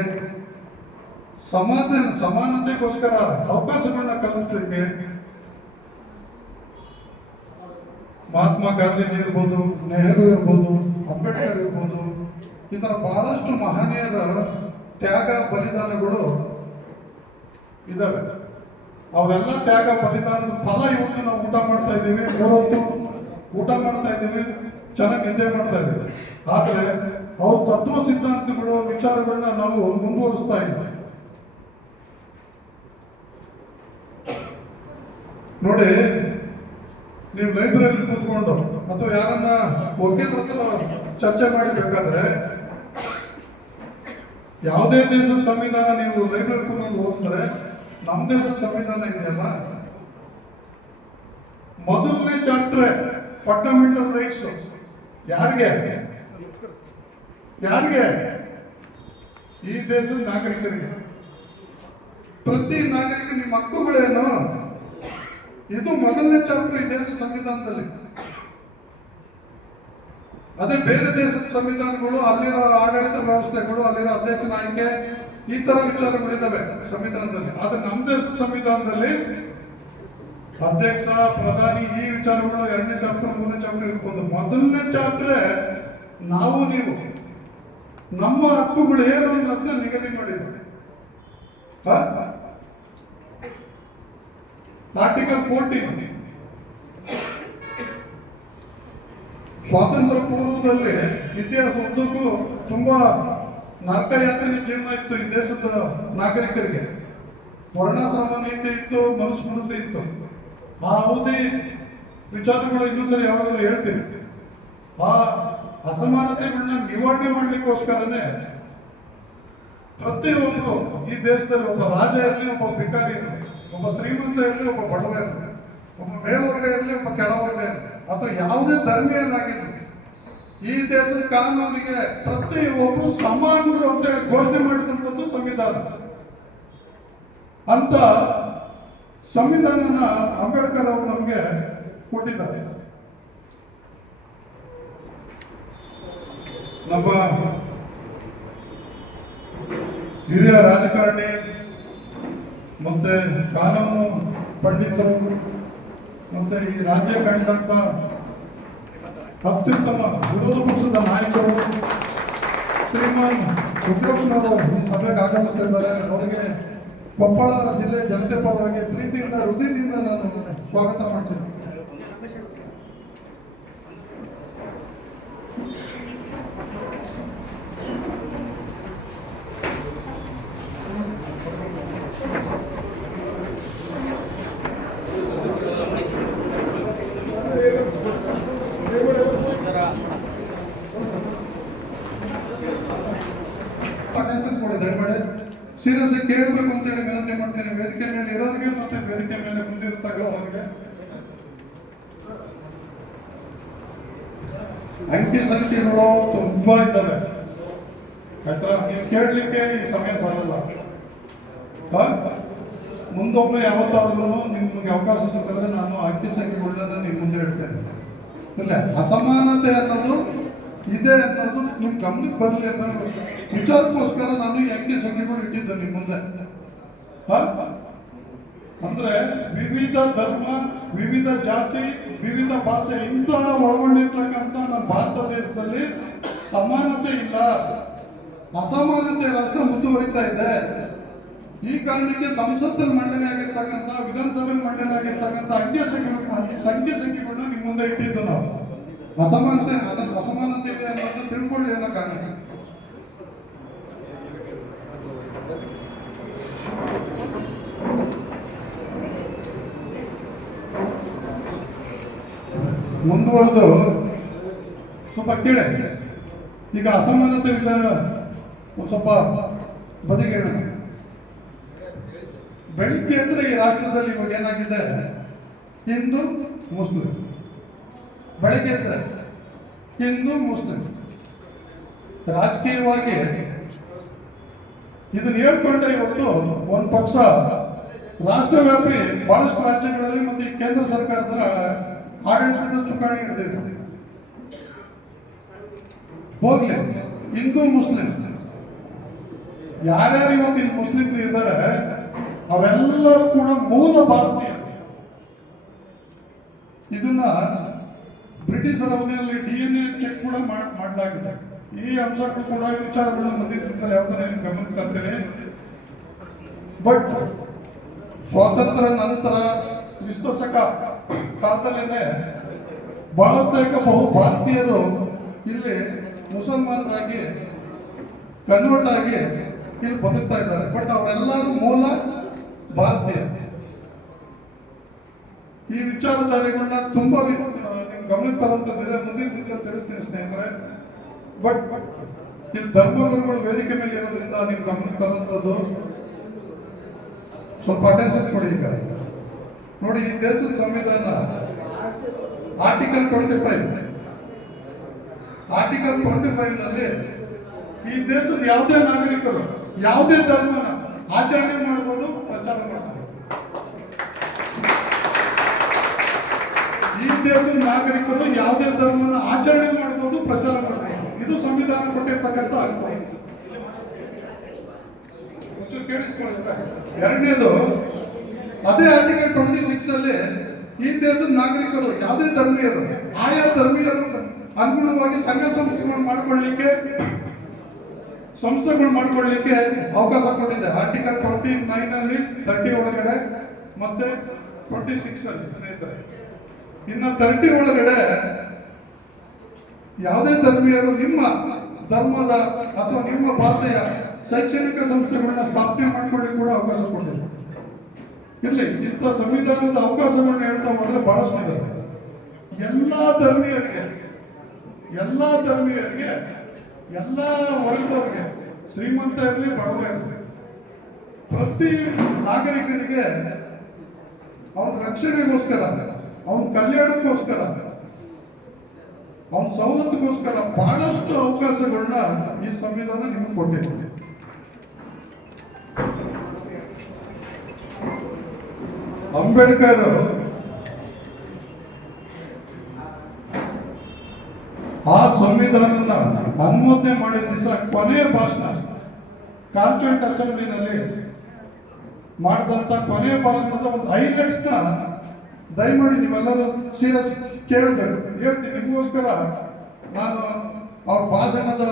ಸಮಾನತೆಗೋಸ್ಕರ ಅವಕಾಶಗಳನ್ನ ಕಲ್ಪಿಸಲಿಕ್ಕೆ ಮಹಾತ್ಮ ಗಾಂಧೀಜಿ ಇರ್ಬೋದು, ನೆಹರು ಇರ್ಬೋದು, ಅಂಬೇಡ್ಕರ್ ಇರ್ಬೋದು, ಈ ಥರ ಬಹಳಷ್ಟು ಮಹನೀಯರ ತ್ಯಾಗ ಬಲಿದಾನಗಳು ಇದ್ದಾವೆ. ಅವರೆಲ್ಲ ತ್ಯಾಗ ಬಲಿದಾನದ ಫಲ ಇವತ್ತು ನಾವು ಊಟ ಮಾಡ್ತಾ ಇದ್ದೀವಿ, ಮೂರೊತ್ತು ಊಟ ಮಾಡ್ತಾ ಇದ್ದೀವಿ, ಚೆನ್ನಾಗಿ ನಿದ್ದೆ ಮಾಡ್ತಾ ಇದ್ದೀವಿ. ಆದರೆ ಅವ್ರ ತತ್ವ ಸಿದ್ಧಾಂತಗಳು ವಿಚಾರಗಳನ್ನ ನಾವು ಮುಂದುವರಿಸ್ತಾ ಇದ್ದೀವಿ. ನೋಡಿ, ನೀವು ಲೈಬ್ರರಿ ಕೂತ್ಕೊಂಡು ಅಥವಾ ಯಾರನ್ನ ವಕೀಲರ ಹತ್ರ ಚರ್ಚೆ ಮಾಡಿಬೇಕಾದ್ರೆ ಯಾವುದೇ ದೇಶದ ಸಂವಿಧಾನ ನೀವು ಲೈಬ್ರರಿ ಕೂತ್ಕೊಂಡು ಓದಿದ್ರೆ ನಮ್ಮ ದೇಶದ ಸಂವಿಧಾನ ಇದೆಯಲ್ಲ, ಮೊದಲನೇ ಚಾಪ್ಟರ್ ಫಂಡಮೆಂಟಲ್ ರೈಟ್ಸ್ ಯಾರಿಗೆ ಈ ದೇಶದ ನಾಗರಿಕರಿಗೆ. ಪ್ರತಿ ನಾಗರಿಕ ನಿಮ್ಮ ಹಕ್ಕುಗಳೇನು, ಇದು ಮೊದಲನೇ ಚಾಪ್ಟರ್ ಈ ದೇಶದ ಸಂವಿಧಾನದಲ್ಲಿ. ಅದೇ ಬೇರೆ ದೇಶದ ಸಂವಿಧಾನಗಳು, ಅಲ್ಲಿರೋ ಆಡಳಿತ ವ್ಯವಸ್ಥೆಗಳು, ಅಲ್ಲಿರೋ ಅಧ್ಯಕ್ಷನ ಆಯ್ಕೆ, ಈ ತರ ವಿಚಾರಗಳಿದ್ದಾವೆ ಸಂವಿಧಾನದಲ್ಲಿ. ಆದ್ರೆ ನಮ್ಮ ದೇಶದ ಸಂವಿಧಾನದಲ್ಲಿ ಅಧ್ಯಕ್ಷ, ಪ್ರಧಾನಿ, ಈ ವಿಚಾರಗಳು 2ನೇ ಚಾಪ್ಟರ್ 3ನೇ ಚಾಪ್ಟರ್ ಇರ್ಬೋದು. ಮೊದಲನೇ ಚಾಪ್ಟರ್ ನಾವು ನೀವು ನಮ್ಮ ಹಕ್ಕುಗಳು ಏನು ಅನ್ನೋದನ್ನ ನಿಗದಿ ಮಾಡಿದ್ದಾರೆ. ಆರ್ಟಿಕಲ್ 14 ಸ್ವಾತಂತ್ರ್ಯ ಪೂರ್ವದಲ್ಲಿ ಇತಿಹಾಸ ಉದ್ದಕ್ಕೂ ತುಂಬಾ ನರಕಯಾತನೆ ಜೀವನ ಇತ್ತು ಈ ದೇಶದ ನಾಗರಿಕರಿಗೆ. ವರ್ಣಾಶ್ರಮ ನೀತಿ ಇತ್ತು, ಮನುಸ್ಮೃತಿ ಇತ್ತು. ಆ ಅವಧಿ ವಿಚಾರಗಳು ಇನ್ನೂ ಸರಿ ಯಾವಾಗಲೂ ಹೇಳ್ತೀವಿ. ಆ ಅಸಮಾನತೆಗಳನ್ನ ನಿವಾರಣೆ ಮಾಡಲಿಕ್ಕೋಸ್ಕರನೇ ಪ್ರತಿಯೊಬ್ಬರು ಈ ದೇಶದಲ್ಲಿ, ಒಬ್ಬ ರಾಜ ಇರಲಿ, ಒಬ್ಬ ಭಿಕಾರಿ ಇರಲಿ, ಒಬ್ಬ ಶ್ರೀಮಂತ ಇರಲಿ, ಒಬ್ಬ ಬಡವ ಇರಲಿ, ಒಬ್ಬ ಮೇಲ್ವರ್ಗ ಇರಲಿ, ಒಬ್ಬ ಕೆಳವರ್ಗ ಇರಲಿ, ಅಥವಾ ಯಾವುದೇ ಧರ್ಮೀಯರಾಗಿರಲಿ, ಈ ದೇಶದ ಕಾನೂನಿಗೆ ಪ್ರತಿಯೊಬ್ಬರು ಸಮಾನರು ಅಂತ ಹೇಳಿ ಘೋಷಣೆ ಮಾಡಿದಂಥದ್ದು ಸಂವಿಧಾನ. ಅಂತ ಸಂವಿಧಾನನ ಅಂಬೇಡ್ಕರ್ ಅವರು ನಮಗೆ ಕೊಟ್ಟಿದ್ದಾರೆ. ನಮ್ಮ ಹಿರಿಯ ರಾಜಕಾರಣಿ ಮತ್ತೆ ಕಾನೂನು ಪಂಡಿತರು ಮತ್ತೆ ಈ ರಾಜ್ಯ ಕಂಡಂತ ಅತ್ಯುತ್ತಮ ವಿರೋಧ ಪಕ್ಷದ ನಾಯಕರು ಶ್ರೀಮಾನ್ ಉಗ್ರಪ್ಪನವರು ಈ ಸಭೆಗೆ ಆಗಮಿಸಿದ್ದಾರೆ. ಅವರಿಗೆ ಕೊಪ್ಪಳ ಜಿಲ್ಲೆ ಜನತೆ ಪರವಾಗಿ ಪ್ರೀತಿಯಿಂದ ಹೃದಯದಿಂದ ನಾನು ಸ್ವಾಗತ ಮಾಡ್ತೀನಿ. ಸೀರಿಯಸ್ ಕೇಳಬೇಕು ಅಂತೇಳಿ ವಿನಂತಿ ಮಾಡ್ತೇನೆ. ವೇದಿಕೆ ಮೇಲೆ ಇರೋರಿಗೆ ಮತ್ತೆ ವೇದಿಕೆ ಮೇಲೆ ಮುಂದಿರ್ತಕ್ಕಂಥವ್ರಿಗೆ ಅಂಕಿ ಸಂಖ್ಯೆಗಳು ತುಂಬಾ ಇದ್ದಾವೆ. ಆಯ್ತಾ, ನೀವು ಕೇಳಲಿಕ್ಕೆ ಈ ಸಮಯ ಸಾಲಲ್ಲ. ಮುಂದೊಮ್ಮೆ ಯಾವತ್ತಾದ್ರೂ ನಿಮ್ಗೆ ಅವಕಾಶ ಸಿಕ್ಕಿದ್ರೆ ನಾನು ಅಂಕಿ ಸಂಖ್ಯೆಗಳನ್ನ ನಿಮ್ಮ ಮುಂದೆ ಇಡ್ತೇನೆ. ಇಲ್ಲ, ಅಸಮಾನತೆ ಅನ್ನೋದು ಇದೆ ಅನ್ನೋದು ನಿಮ್ ಗಮನಕ್ಕೆ ಬರಲಿ ಅನ್ನೋ ವಿಚಾರಕ್ಕೋಸ್ಕರ ನಾನು ಈ ಅಂಕಿ ಸಂಖ್ಯೆಗಳು ಇಟ್ಟಿದ್ದೆ ನಿಮ್ಮ ಮುಂದೆ. ಅಂದ್ರೆ ವಿವಿಧ ಧರ್ಮ, ವಿವಿಧ ಜಾತಿ, ವಿವಿಧ ಭಾಷೆ ಇಂತಹ ಒಳಗೊಂಡಿರ್ತಕ್ಕಂಥ ನಮ್ಮ ಭಾರತ ದೇಶದಲ್ಲಿ ಸಮಾನತೆ ಇಲ್ಲ, ಅಸಮಾನತೆ ರಾಷ್ಟ್ರ ಮುಂದುವರಿತಾ ಇದೆ. ಈ ಕಾರಣಕ್ಕೆ ಸಂಸತ್ತಲ್ಲಿ ಮಂಡನೆ ಆಗಿರ್ತಕ್ಕಂಥ, ವಿಧಾನಸಭೆಯಲ್ಲಿ ಮಂಡನೆ ಆಗಿರ್ತಕ್ಕಂಥ ಸಂಖ್ಯೆ ಸಂಖ್ಯೆಗಳನ್ನ ನಿಮ್ಮ ಮುಂದೆ ಇಟ್ಟಿದ್ದು ನಾವು. ಅಸಮಾನತೆ ಇದೆ ಅನ್ನೋದು ತಿಳ್ಕೊಳ್ಳಿ ಅನ್ನೋ ಕಾರಣಕ್ಕೆ. ಮುಂದುವರೆದು ಸ್ವಲ್ಪ ಕೇಳಿ. ಈಗ ಅಸಮಾನತೆ ವಿಚಾರ ಒಂದು ಸ್ವಲ್ಪ ಬದಿಗೆ ಬೆಳಿಗ್ಗೆ ಅಂದ್ರೆ ಈ ರಾಷ್ಟ್ರದಲ್ಲಿ ಇವಾಗ ಏನಾಗಿದೆ, ಹಿಂದೂ ಮುಸ್ಲಿಂ. ಬೆಳಿಗ್ಗೆ ಅಂದ್ರೆ ಹಿಂದೂ ಮುಸ್ಲಿಂ ರಾಜಕೀಯವಾಗಿ ಇದನ್ನ ಹೇಳ್ಕೊಂಡ್ರೆ ಇವತ್ತು ಒಂದು ಪಕ್ಷ ರಾಷ್ಟ್ರವ್ಯಾಪಿ ಬಹಳಷ್ಟು ರಾಜ್ಯಗಳಲ್ಲಿ ಮತ್ತು ಈ ಕೇಂದ್ರ ಸರ್ಕಾರದ ಆಡಳಿತದ ಚುಕ್ಕಾಣಿ ಹಿಡಿದಿದೆ. ಹೋಗ್ಲಿ, ಹಿಂದೂ ಮುಸ್ಲಿಂ ಯಾರ್ಯಾರು ಇವತ್ತು ಇಲ್ಲಿ ಮುಸ್ಲಿಂ ಇದ್ದಾರೆ ಅವರೆಲ್ಲರೂ ಕೂಡ ಮೂಲ ಭಾರತೀಯರು. ಇದನ್ನ ಬ್ರಿಟಿಷರ ಅವಧಿಯಲ್ಲಿ DNA ಚೆಕ್ ಕೂಡ ಮಾಡಲಾಗಿದೆ. ಈ ಅಂಶಕ್ಕೂ ಕೂಡ ವಿಚಾರಗಳನ್ನ ಬಂದಿರ್ತಾರೆ, ಯಾವ್ದಾರ ಗಮನಿಸ್ತಾರೆ. ಬಟ್ ಸ್ವಾತಂತ್ರ್ಯ ನಂತರ ಕ್ರಿಸ್ತಶಕ ಕಾಲದಲ್ಲೇ ಬಹುತೇಕ ಭಾರತೀಯರು ಇಲ್ಲಿ ಮುಸಲ್ಮಾನರಾಗಿ ಕನ್ವರ್ಟ್ ಆಗಿ ಇಲ್ಲಿ ಬದುಕ್ತಾ ಇದ್ದಾರೆ. ಬಟ್ ಅವರೆಲ್ಲರೂ ಮೂಲ ಭಾರತೀಯ. ಈ ವಿಚಾರಧಾರೆಗಳನ್ನ ತುಂಬಾ ಗಮನಿಸ್ತರಂತದ್ದಿದೆ, ಮುಂದಿನ ದಿನದಲ್ಲಿ ತಿಳಿಸ್ತೀನಿ ಸ್ನೇಹಿತರೆ. ಬಟ್ ಇಲ್ಲಿ ಧರ್ಮಗುರುಗಳು ವೇದಿಕೆ ಮೇಲೆ ಇರೋದ್ರಿಂದ ನೀವು ಗಮನಿಸ್ತರಂಥದ್ದು ಸ್ವಲ್ಪ ಅಟೆನ್ಷನ್ ಕೊಡಿ. ಈಗ ನೋಡಿ, ಈ ದೇಶದ ಸಂವಿಧಾನ ಆರ್ಟಿಕಲ್ 25 ನಲ್ಲಿ ಈ ದೇಶದ ಯಾವುದೇ ನಾಗರಿಕರು ಯಾವುದೇ ಧರ್ಮನ ಆಚರಣೆ ಮಾಡಬಹುದು, ಪ್ರಚಾರ ಮಾಡಬಹುದು. ಈ ದೇಶದ ನಾಗರಿಕರು ಯಾವುದೇ ಧರ್ಮನ ಆಚರಣೆ ಮಾಡಬಹುದು, ಪ್ರಚಾರ ಮಾಡಬಹುದು. ಇದು ಸಂವಿಧಾನ ಕೊಟ್ಟಿರ್ತಕ್ಕಂಥ ಹಕ್ಕು. ಕೇಳಿಸ್ಕೊಳ್ಳಿ. ಎರಡನೇದು, ಅದೇ ಆರ್ಟಿಕಲ್ 26 ಅಲ್ಲಿ ಈ ದೇಶದ ನಾಗರಿಕರು ಯಾವುದೇ ಧರ್ಮೀಯರು ಆಯಾ ಧರ್ಮೀಯರು ಅನುಗುಣವಾಗಿ ಸಂಘ ಸಂಸ್ಥೆಗಳು ಮಾಡ್ಕೊಳ್ಳಿಕ್ಕೆ ಅವಕಾಶ ಕೊಟ್ಟಿದೆ. ಆರ್ಟಿಕಲ್ 29 ಅಲ್ಲಿ 30 ಒಳಗಡೆ ಮತ್ತೆ 26 ಅಲ್ಲಿ ಸ್ನೇಹಿತರೆ. ಇನ್ನು 30 ಒಳಗಡೆ ಯಾವುದೇ ಧರ್ಮೀಯರು ನಿಮ್ಮ ಧರ್ಮದ ಅಥವಾ ನಿಮ್ಮ ಭಾಷೆಯ ಶೈಕ್ಷಣಿಕ ಸಂಸ್ಥೆಗಳನ್ನ ಸ್ಥಾಪನೆ ಮಾಡ್ಕೊಳ್ಳಿ ಕೂಡ ಅವಕಾಶ ಕೊಟ್ಟಿದೆ. ಇರ್ಲಿ, ಇಂಥ ಸಂವಿಧಾನದ ಅವಕಾಶಗಳನ್ನ ಹೇಳ್ತಾ ಹೋದ್ರೆ ಬಹಳಷ್ಟು ಇದೆ. ಎಲ್ಲಾ ಧರ್ಮೀಯರಿಗೆ ಎಲ್ಲ ವರ್ಗದವರಿಗೆ, ಶ್ರೀಮಂತ ಇರಲಿ ಬಡವ ಇರಲಿ, ಪ್ರತಿ ನಾಗರಿಕರಿಗೆ ಅವನ ರಕ್ಷಣೆಗೋಸ್ಕರ, ಅವನ ಕಲ್ಯಾಣಕ್ಕೋಸ್ಕರ, ಅವನ ಸವಲತ್ತುಗೋಸ್ಕರ ಬಹಳಷ್ಟು ಅವಕಾಶಗಳನ್ನ ಈ ಸಂವಿಧಾನ ನಿಮಗೆ ಕೊಟ್ಟಿದೆ. ಅಂಬೇಡ್ಕರ್ ಆ ಸಂವಿಧಾನದ ಅನುಮೋದನೆ ಮಾಡಿದ ದಿವಸ ಕೊನೆಯ ಭಾಷಣ ಕಾನ್ಸ್ಟಿಟ್ಯೂಂಟ್ ಅಸೆಂಬ್ಲಿನಲ್ಲಿ ಮಾಡಿದಂತ ಕೊನೆಯ ಭಾಷಣದ ಒಂದು ಹೈಲೈಟ್ಸ್ ನ ದಯಮಾಡಿ ನೀವೆಲ್ಲರೂ ಸೀರಿಯಸ್ ಕೇಳಬೇಕು. ಹೇಳ್ತೀನಿ, ನಿಮಗೋಸ್ಕರ ನಾನು ಅವ್ರ ಭಾಷಣದ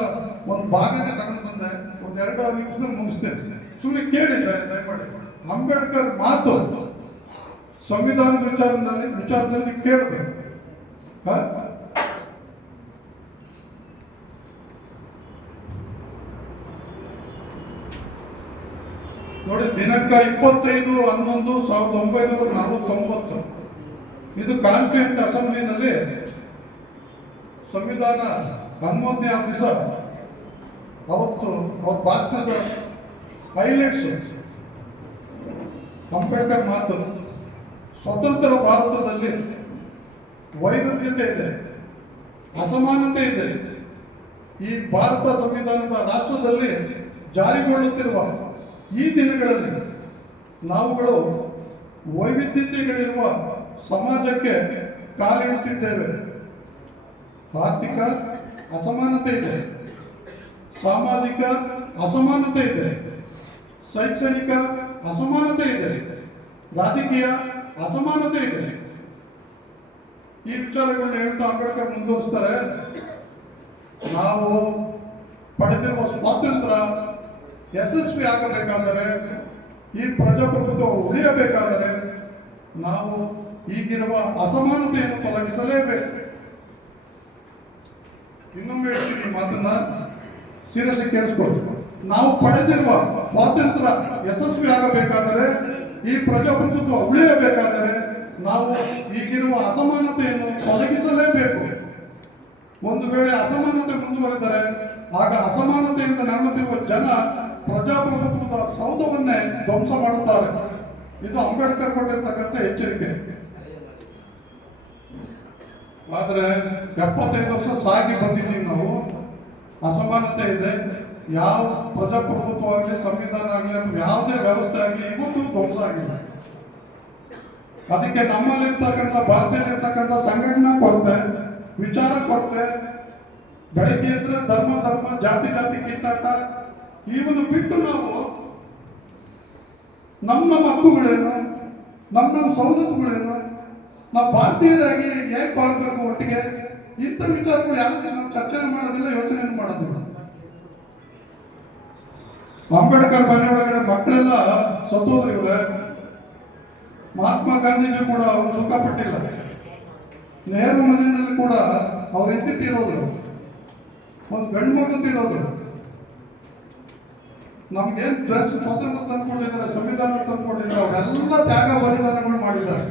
ಒಂದು ಭಾಗನೇ ತಗೊಂಡು ಬಂದೆ. ಒಂದು 2 ನಿಮಿಷದಲ್ಲಿ ಮುಗಿಸ್ತೇನೆ. ಸುಮ್ಮನೆ ಕೇಳಿದ್ದೆ ದಯಮಾಡಿ. ಅಂಬೇಡ್ಕರ್ ಮಾತು ಸಂವಿಧಾನ ವಿಚಾರದಲ್ಲಿ ಕೇಳಬೇಕು. ನೋಡಿ, ದಿನಾಂಕ 25/11/1949 ಇದು ಕಾನ್ಸ್ಟಿಟ್ಯೂಂಟ್ ಅಸೆಂಬ್ಲಿನಲ್ಲಿ ಸಂವಿಧಾನ ಅನುಮೋದನೆ ಆದ ದಿವಸ ಅವತ್ತು ಅವ್ರ ಭಾಷಣದ ಹೈಲೈಟ್ಸ್ ಅಂಬೇಡ್ಕರ್ ಮಾತು. ಸ್ವತಂತ್ರ ಭಾರತದಲ್ಲಿ ವೈರುಧ್ಯತೆ ಇದೆ, ಅಸಮಾನತೆ ಇದೆ. ಈ ಭಾರತ ಸಂವಿಧಾನದ ರಾಷ್ಟ್ರದಲ್ಲಿ ಜಾರಿಗೊಳ್ಳುತ್ತಿರುವ ಈ ದಿನಗಳಲ್ಲಿ ನಾವುಗಳು ವೈವಿಧ್ಯತೆಗಳಿರುವ ಸಮಾಜಕ್ಕೆ ಕಾಲಿಡುತ್ತಿದ್ದೇವೆ. ಆರ್ಥಿಕ ಅಸಮಾನತೆ ಇದೆ, ಸಾಮಾಜಿಕ ಅಸಮಾನತೆ ಇದೆ, ಶೈಕ್ಷಣಿಕ ಅಸಮಾನತೆ ಇದೆ, ರಾಜಕೀಯ ಅಸಮಾನತೆ ಇದೆ. ಈ ವಿಚಾರಗಳನ್ನ ಹೇಳ್ತಾ ಅಂಬೇಡ್ಕರ್ ಮುಂದುವರಿಸ್ತಾರೆ. ನಾವು ಪಡೆದಿರುವ ಸ್ವಾತಂತ್ರ್ಯ ಯಶಸ್ವಿ ಆಗಬೇಕಾದರೆ, ಈ ಪ್ರಜಾಪ್ರಭುತ್ವ ಉಳಿಯಬೇಕಾದರೆ ನಾವು ಈಗಿರುವ ಅಸಮಾನತೆಯನ್ನು ತೊಲಗಿಸಲೇಬೇಕು. ಇನ್ನೊಮ್ಮೆ ಹೇಳ್ತೀನಿ ಮಾತನ್ನ ಸೀರಿಯಸ್ ಕೇಳಿಸ್ಕೊಳ್ಳಿ. ನಾವು ಪಡೆದಿರುವ ಸ್ವಾತಂತ್ರ್ಯ ಯಶಸ್ವಿ ಆಗಬೇಕಾದರೆ, ಈ ಪ್ರಜಾಪ್ರಭುತ್ವ ಉಳಿಯಬೇಕಾದರೆ ನಾವು ಈಗಿರುವ ಅಸಮಾನತೆಯನ್ನು ತೊಲಗಿಸಲೇಬೇಕು. ಒಂದು ವೇಳೆ ಅಸಮಾನತೆ ಮುಂದುವರೆದರೆ ಆಗ ಅಸಮಾನತೆಯಿಂದ ನರಳುತ್ತಿರುವ ಜನ ಪ್ರಜಾಪ್ರಭುತ್ವದ ಸೌಧವನ್ನೇ ಧ್ವಂಸ ಮಾಡುತ್ತಾರೆ. ಇದು ಅಂಬೇಡ್ಕರ್ ಕೊಟ್ಟಿರ್ತಕ್ಕಂಥ ಎಚ್ಚರಿಕೆ. ಆದರೆ 75 ವರ್ಷ ಸಾಗಿ ಬಂದಿದ್ದೀವಿ ನಾವು. ಅಸಮಾನತೆ ಇದೆ. ಯಾವ ಪ್ರಜಾಪ್ರಭುತ್ವ ಆಗಲಿ, ಸಂವಿಧಾನ ಆಗಲಿ, ಯಾವುದೇ ವ್ಯವಸ್ಥೆ ಆಗಲಿ ಇವತ್ತು ಧ್ವಂಸ ಆಗಿದೆ. ಅದಕ್ಕೆ ನಮ್ಮಲ್ಲಿರ್ತಕ್ಕಂಥ ಭಾರತದಲ್ಲಿರ್ತಕ್ಕಂಥ ಸಂಘಟನಾ ಕೊರತೆ, ವಿಚಾರ ಕೊರತೆ, ಬೆಳಗ್ಗೆ ಇದ್ರೆ ಧರ್ಮ ಜಾತಿ ಕಿತ್ತಾಟ ಇವನ್ನು ಬಿಟ್ಟು ನಾವು ನಮ್ಮ ಹಕ್ಕುಗಳೇನು, ನಮ್ಮ ಸವಲತ್ತುಗಳೇನು, ನಾವು ಭಾರತೀಯರಾಗಿ ಹೇಗೆ ಬಾಳ್ಬೇಕು ಒಟ್ಟಿಗೆ, ಇಂಥ ವಿಚಾರಗಳು ಯಾಕೆ ನಾವು ಚರ್ಚೆ ಮಾಡೋದಿಲ್ಲ, ಯೋಚನೆ ಮಾಡೋದಿಲ್ಲ. ಅಂಬೇಡ್ಕರ್ ಮನೆ ಒಳಗಡೆ ಮಕ್ಕಳೆಲ್ಲ ಸತ್ತೋದ್ರು. ಮಹಾತ್ಮ ಗಾಂಧೀಜಿ ಕೂಡ ಅವರು ಸುಖ ಪಟ್ಟಿಲ್ಲ. ನೆಹರು ಮನೆಯಲ್ಲಿ ಕೂಡ ಅವ್ರ ಹೆಂಡತಿ ತೀರೋದು, ಒಂದು ಗಂಡು ಮಗು ತೀರೋದು. ನಮ್ಗೇನು ದೇಶ ಸ್ವಾತಂತ್ರ್ಯ ತಂದ್ಕೊಂಡಿದ್ದಾರೆ, ಸಂವಿಧಾನ ತಂದ್ಕೊಂಡಿದ್ದಾರೆ, ಅವರೆಲ್ಲ ತ್ಯಾಗ ಬಲಿದಾನಗಳು ಮಾಡಿದ್ದಾರೆ.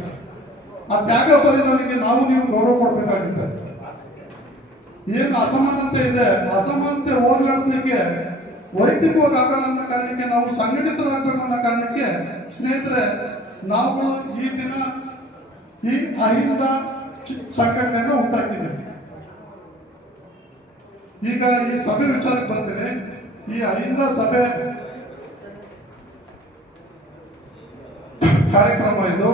ಆ ತ್ಯಾಗ ಬಲಿದಾನಿಗೆ ನಾವು ನೀವು ಗೌರವ ಕೊಡಬೇಕಾಗಿದೆ. ಏನು ಅಸಮಾನತೆ ಇದೆ, ಅಸಮಾನತೆ ಹೋಗ್ಲಾಡ್ಲಿಕ್ಕೆ ವೈಯಕ್ತಿಕವಾಗಿ ಆಗಲ್ಲ ಅನ್ನೋ ಕಾರಣಕ್ಕೆ ನಾವು ಸಂಘಟಿತರಾಗಬೇಕು ಅನ್ನೋ ಕಾರಣಕ್ಕೆ ಸ್ನೇಹಿತರೆ ನಾವು ಈ ದಿನ ಈ ಅಹಿಂದ ಸಂಘಟನೆಯನ್ನು ಉಂಟಾಕಿದ್ದೇವೆ. ಈಗ ಈ ಸಭೆ ವಿಚಾರಕ್ಕೆ ಬರ್ತೀನಿ. ಈ ಅಹಿಂದ ಸಭೆ ಕಾರ್ಯಕ್ರಮ ಇದು.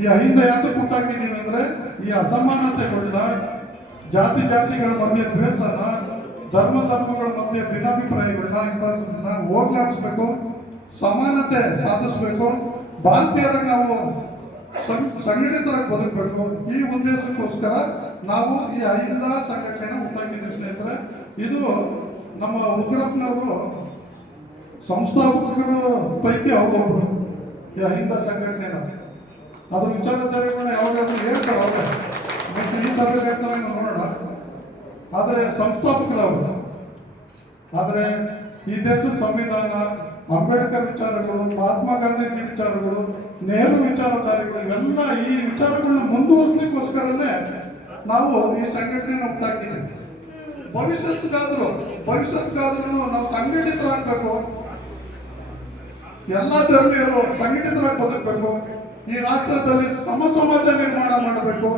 ಈ ಅಹಿಂದ ಯಾಕೆ ಉಂಟಾಕಿದ್ದೀವಿ ಅಂದ್ರೆ ಈ ಅಸಮಾನತೆಗಳನ್ನ, ಜಾತಿಗಳ ಮಧ್ಯೆ ದ್ವೇಷನ, ಧರ್ಮಗಳ ಮಧ್ಯೆ ಭಿನ್ನಾಭಿಪ್ರಾಯಗಳನ್ನ ಇಂಥದನ್ನ ಹೋಗ್ಲಾಡಿಸ್ಬೇಕು, ಸಮಾನತೆ ಸಾಧಿಸಬೇಕು, ಭಾರತೀಯರಾಗಿ ನಾವು ಸಂಘಟಿತರಾಗಿ ಬದುಕಬೇಕು. ಈ ಉದ್ದೇಶಕ್ಕೋಸ್ಕರ ನಾವು ಈ ಅಹಿಂದ ಸಂಘಟನೆಯನ್ನು ಉಂಟಾಕಿದ್ದೀವಿ ಸ್ನೇಹಿತರೆ. ಇದು ನಮ್ಮ ಉಗ್ರಪ್ಪನವರು ಸಂಸ್ಥಾಪಕರ ಪೈಕಿ ಅವರು ಈ ಅಹಿಂದ ಸಂಘಟನೆನ ಅದ್ರ ವಿಚಾರಧಾರೆಗಳನ್ನ ಯಾವಾಗಾದ್ರೂ ಹೇಳ್ತಾರೆ ಅವ್ರೆ, ಮತ್ತು ಈ ಸಭೆ ಹೇಳ್ತಾರೆ ನೋಡೋಣ. ಆದರೆ ಸಂಸ್ಥಾಪಕರವರು, ಆದರೆ ಈ ದೇಶದ ಸಂವಿಧಾನ, ಅಂಬೇಡ್ಕರ್ ವಿಚಾರಗಳು, ಮಹಾತ್ಮ ಗಾಂಧಿ ವಿಚಾರಗಳು, ನೆಹರು ವಿಚಾರಧಾರೆಗಳು, ಇವೆಲ್ಲ ಈ ವಿಚಾರಗಳನ್ನ ಮುಂದುವರಿಸಲಿಕ್ಕೋಸ್ಕರನೇ ನಾವು ಈ ಸಂಘಟನೆಯನ್ನು ಉಂಟಾಕಿದ್ದೀವಿ. ಭವಿಷ್ಯತ್ಗಾದರೂ ನಾವು ಸಂಘಟಿತರಾಗಬೇಕು, ಎಲ್ಲ ಧರ್ಮೀಯರು ಸಂಘಟಿತರಾಗಿ ಬದುಕಬೇಕು. ಈ ರಾಷ್ಟ್ರದಲ್ಲಿ ಸಮಾಜ ನಿರ್ಮಾಣ ಮಾಡಬೇಕು,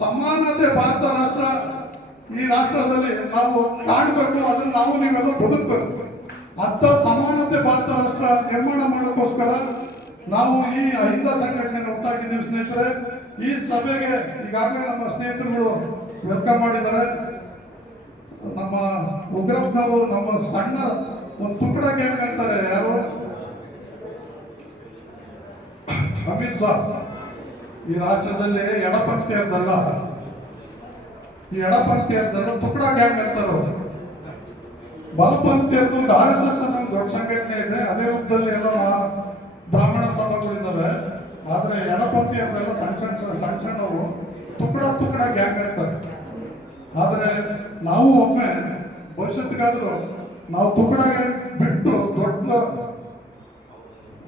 ಸಮಾನತೆ ಭಾರತ ರಾಷ್ಟ್ರ ಈ ರಾಷ್ಟ್ರದಲ್ಲಿ ನಾವು ಕಾಣಬೇಕು, ಅದನ್ನು ನಾವು ನೀವೆಲ್ಲ ಬದುಕಬೇಕು. ಅಂಥ ಸಮಾನತೆ ಭಾರತ ರಾಷ್ಟ್ರ ನಿರ್ಮಾಣ ಮಾಡೋಕ್ಕೋಸ್ಕರ ನಾವು ಈ ಅಹಿಂದ ಸಂಘಟನೆಯನ್ನು ಉಂಟಾಕಿದ್ದೀವಿ ಸ್ನೇಹಿತರೆ. ಈ ಸಭೆಗೆ ಈಗಾಗಲೇ ನಮ್ಮ ಸ್ನೇಹಿತರುಗಳು ವೆಲ್ಕಮ್ ಮಾಡಿದ್ದಾರೆ. ನಮ್ಮ ಉಗ್ರಪ್ಪನವರು ನಮ್ಮ ಸಣ್ಣ ಒಂದು ತುಕಡ ಗ್ಯಾಂಗ್ ಅಂತಾರೆ, ಯಾರು ಅಮಿತ್ ಶಾ. ಈ ರಾಜ್ಯದಲ್ಲಿ ಎಡಪಂಥೀಯರದಲ್ಲ, ಈ ಎಡಪಂಥೀಯರದಲ್ಲ ತುಕಡ ಗ್ಯಾಂಗ್ ಅಂತಾರೆ. ಬಲಪಂಥೀಯರದ್ದು RSS ಅನ್ನೋ ದೊಡ್ಡ ಸಂಘಟನೆ ಇದೆ, ಅದೇ ರೂಪದಲ್ಲಿ ಎಲ್ಲ ಬ್ರಾಹ್ಮಣ ಸಭೆಗಳಿದ್ದಾವೆ. ಆದ್ರೆ ಎಡಪಂಥೀಯರದೆಲ್ಲ ಸಣ್ಣ ಸಣ್ಣವು ತುಕಡ ಗ್ಯಾಂಗ್ ಅಂತಾರೆ. ಆದರೆ ನಾವು ಒಮ್ಮೆ ಭವಿಷ್ಯತ್ತಿಗಾದ್ರೂ ನಾವು ತುಕಡ ಬಿಟ್ಟು ದೊಡ್ಡ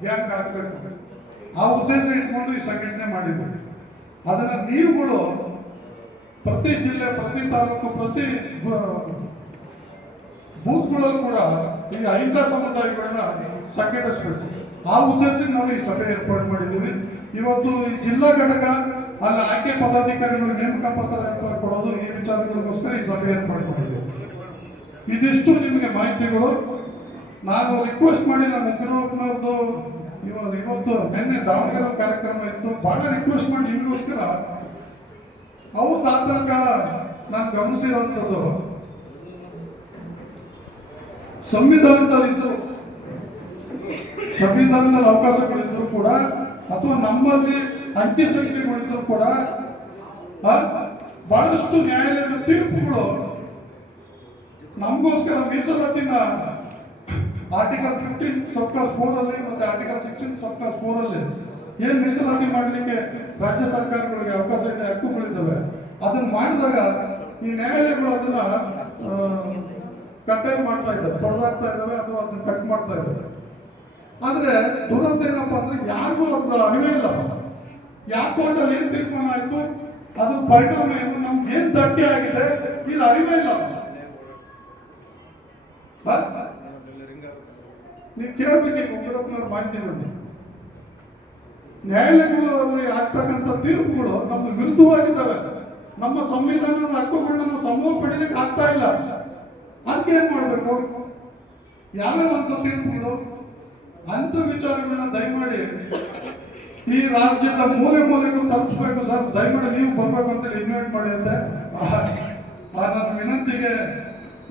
ಗ್ಯಾಂಗ್ ಆಗಬೇಕು, ಆ ಉದ್ದೇಶ ಇಟ್ಕೊಂಡು ಈ ಸಂಘಟನೆ ಮಾಡಿದ್ವಿ. ಅದನ್ನ ನೀವುಗಳು ಪ್ರತಿ ಜಿಲ್ಲೆ, ಪ್ರತಿ ತಾಲೂಕು, ಪ್ರತಿ ಬೂತ್ಗಳಲ್ಲೂ ಕೂಡ ಈ ಅಹಿಂದ ಸಮುದಾಯಗಳನ್ನ ಸಂಘಟಿಸಬೇಕು. ಆ ಉದ್ದೇಶಕ್ಕೆ ನಾವು ಈ ಸಭೆ ಏರ್ಪಾಡು ಮಾಡಿದ್ದೀವಿ. ಇವತ್ತು ಈ ಜಿಲ್ಲಾ ಘಟಕ ಅಲ್ಲಿ ಆಯ್ಕೆ ಪದಾಧಿಕಾರಿಗಳು ನೇಮಕ ಪತ್ರ ಕೊಡೋದು, ಈ ವಿಚಾರಗಳಿಗೋಸ್ಕರ ಈ ಸಭೆ ಏರ್ಪಾಡು ಮಾಡಿದ್ದೀವಿ. ಇದಿಷ್ಟು ನಿಮಗೆ ಮಾಹಿತಿಗಳು. ನಾನು ರಿಕ್ವೆಸ್ಟ್ ಮಾಡಿ ನಮ್ಮ ಉಗ್ರಪ್ಪನವ್ರದ್ದು ಇವತ್ತು ನಿನ್ನೆ ದಾವಣಗೆರೆ ಕಾರ್ಯಕ್ರಮ ಇತ್ತು, ಬಹಳ ರಿಕ್ವೆಸ್ಟ್ ಮಾಡಿ ನಿಮಗೋಸ್ಕರ ಅವ್ರ ಆತಂಕ ನಾನು ಗಮನಿಸಿರುವಂಥದ್ದು, ಸಂವಿಧಾನದಲ್ಲಿದ್ದರು, ಸಂವಿಧಾನದಲ್ಲಿ ಅವಕಾಶಗಳಿದ್ರು ಕೂಡ, ಅಥವಾ ನಮ್ಮಲ್ಲಿ ಅಂತ್ಯಸಂಖ್ಯೆಗಳಿದ್ರು ಕೂಡ ಬಹಳಷ್ಟು ನ್ಯಾಯಾಲಯದ ತೀರ್ಪುಗಳು ನಮಗೋಸ್ಕರ ಮೀಸಲಾತಿನ ಆರ್ಟಿಕಲ್ 15 ಸಬ್ ಕ್ಲಾಸ್ 4 ಅಲ್ಲಿ ಮತ್ತೆ ಆರ್ಟಿಕಲ್ 16 ಸಬ್ ಕ್ಲಾಸ್ 4 ಅಲ್ಲಿ ಏನ್ ಮೀಸಲಾತಿ ಮಾಡಲಿಕ್ಕೆ ರಾಜ್ಯ ಸರ್ಕಾರಗಳಿಗೆ ಅವಕಾಶ ಇದೆ, ಹಕ್ಕುಗಳಿದ್ದಾವೆ, ಅದನ್ನ ಮಾಡಿದಾಗ ಈ ನ್ಯಾಯಾಲಯಗಳು ಅದನ್ನ ಕಟ್ಟೆ ಮಾಡ್ತಾ ಇದ್ದಾರೆ, ತೊಡೆದಾಗ್ತಾ ಇದ್ದಾವೆ ಅಥವಾ ಅದನ್ನ ಕಟ್ ಮಾಡ್ತಾ ಇದ್ದಾರೆ. ಆದ್ರೆ ದುರಂತ ಏನಪ್ಪ ಅಂದ್ರೆ ಯಾರಿಗೂ ಅದ್ರ ಅರಿವೇ ಇಲ್ಲ. ಯಾಕೋಟಲ್ಲಿ ಏನ್ ತೀರ್ಮಾನ ಆಯ್ತು, ಅದ್ರ ಪರಿಣಾಮ ಏನು, ನಮ್ಗೆ ಏನ್ ದಂಡೆ ಆಗಿದೆ, ಇದು ಅರಿವೇ ಇಲ್ಲ. ನೀವು ಕೇಳಬೇಕು ಉಗ್ರಪ್ಪನವ್ರ ಮಾಹಿತಿ ನೋಡಿ. ನ್ಯಾಯಾಲಯಗಳಲ್ಲಿ ಆಗ್ತಕ್ಕಂಥ ತೀರ್ಪುಗಳು ನಮ್ಮ ವಿರುದ್ಧವಾಗಿದ್ದಾವೆ. ನಮ್ಮ ಸಂವಿಧಾನದ ಹಕ್ಕುಗಳನ್ನ ನಾವು ಸಮೂಹ ಪಡೀಲಿಕ್ಕೆ ಆಗ್ತಾ ಇಲ್ಲ. ಅದಕ್ಕೆ ಏನ್ ಮಾಡಬೇಕು, ಯಾವ್ಯಾವಂತ ತೀರ್ಪುಗಳು ಅಂತ ವಿಚಾರಗಳನ್ನ ದಯಮಾಡಿ ಈ ರಾಜ್ಯದ ಮೂಲೆ ಮೂಲೆಗೂ ತಲುಪಿಸ್ಬೇಕು ಸರ್. ದಯಮಾಡಿ ನೀವು ಬರ್ಬೇಕು ಅಂತ ಇನ್ವೈಟ್ ಮಾಡಿ ಅಂತೆ ನನ್ನ ವಿನಂತಿಗೆ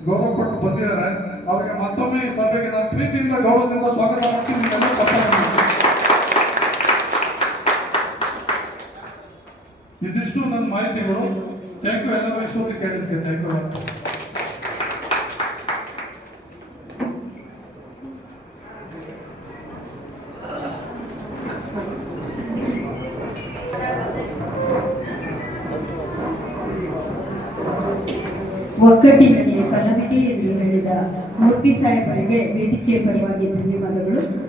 ಗೌರವ ಕೊಟ್ಟು ಬಂದಿದ್ದಾರೆ. ಅವರಿಗೆ ಮತ್ತೊಮ್ಮೆ ಈ ಸಭೆಗೆ ನಾನು ಪ್ರೀತಿಯಿಂದ ಗೌರವದಿಂದ ಸ್ವಾಗತ ಮಾಡ್ತೀನಿ. ಇದಿಷ್ಟು ನನ್ನ ಮಾಹಿತಿಗಳು. Thank you. ಎಲ್ಲ ವಹಿಸೋದಕ್ಕೆ ಕೇಳಿದ್ದೆ. Thank you. ಒಗ್ಗಟ್ಟಿನಲ್ಲಿ ಬಲವಿದೆ ಎಂದು ಹೇಳಿದ ಮೂರ್ತಿ ಸಾಹೇಬರಿಗೆ ವೇದಿಕೆ ಪರವಾಗಿ ಧನ್ಯವಾದಗಳು.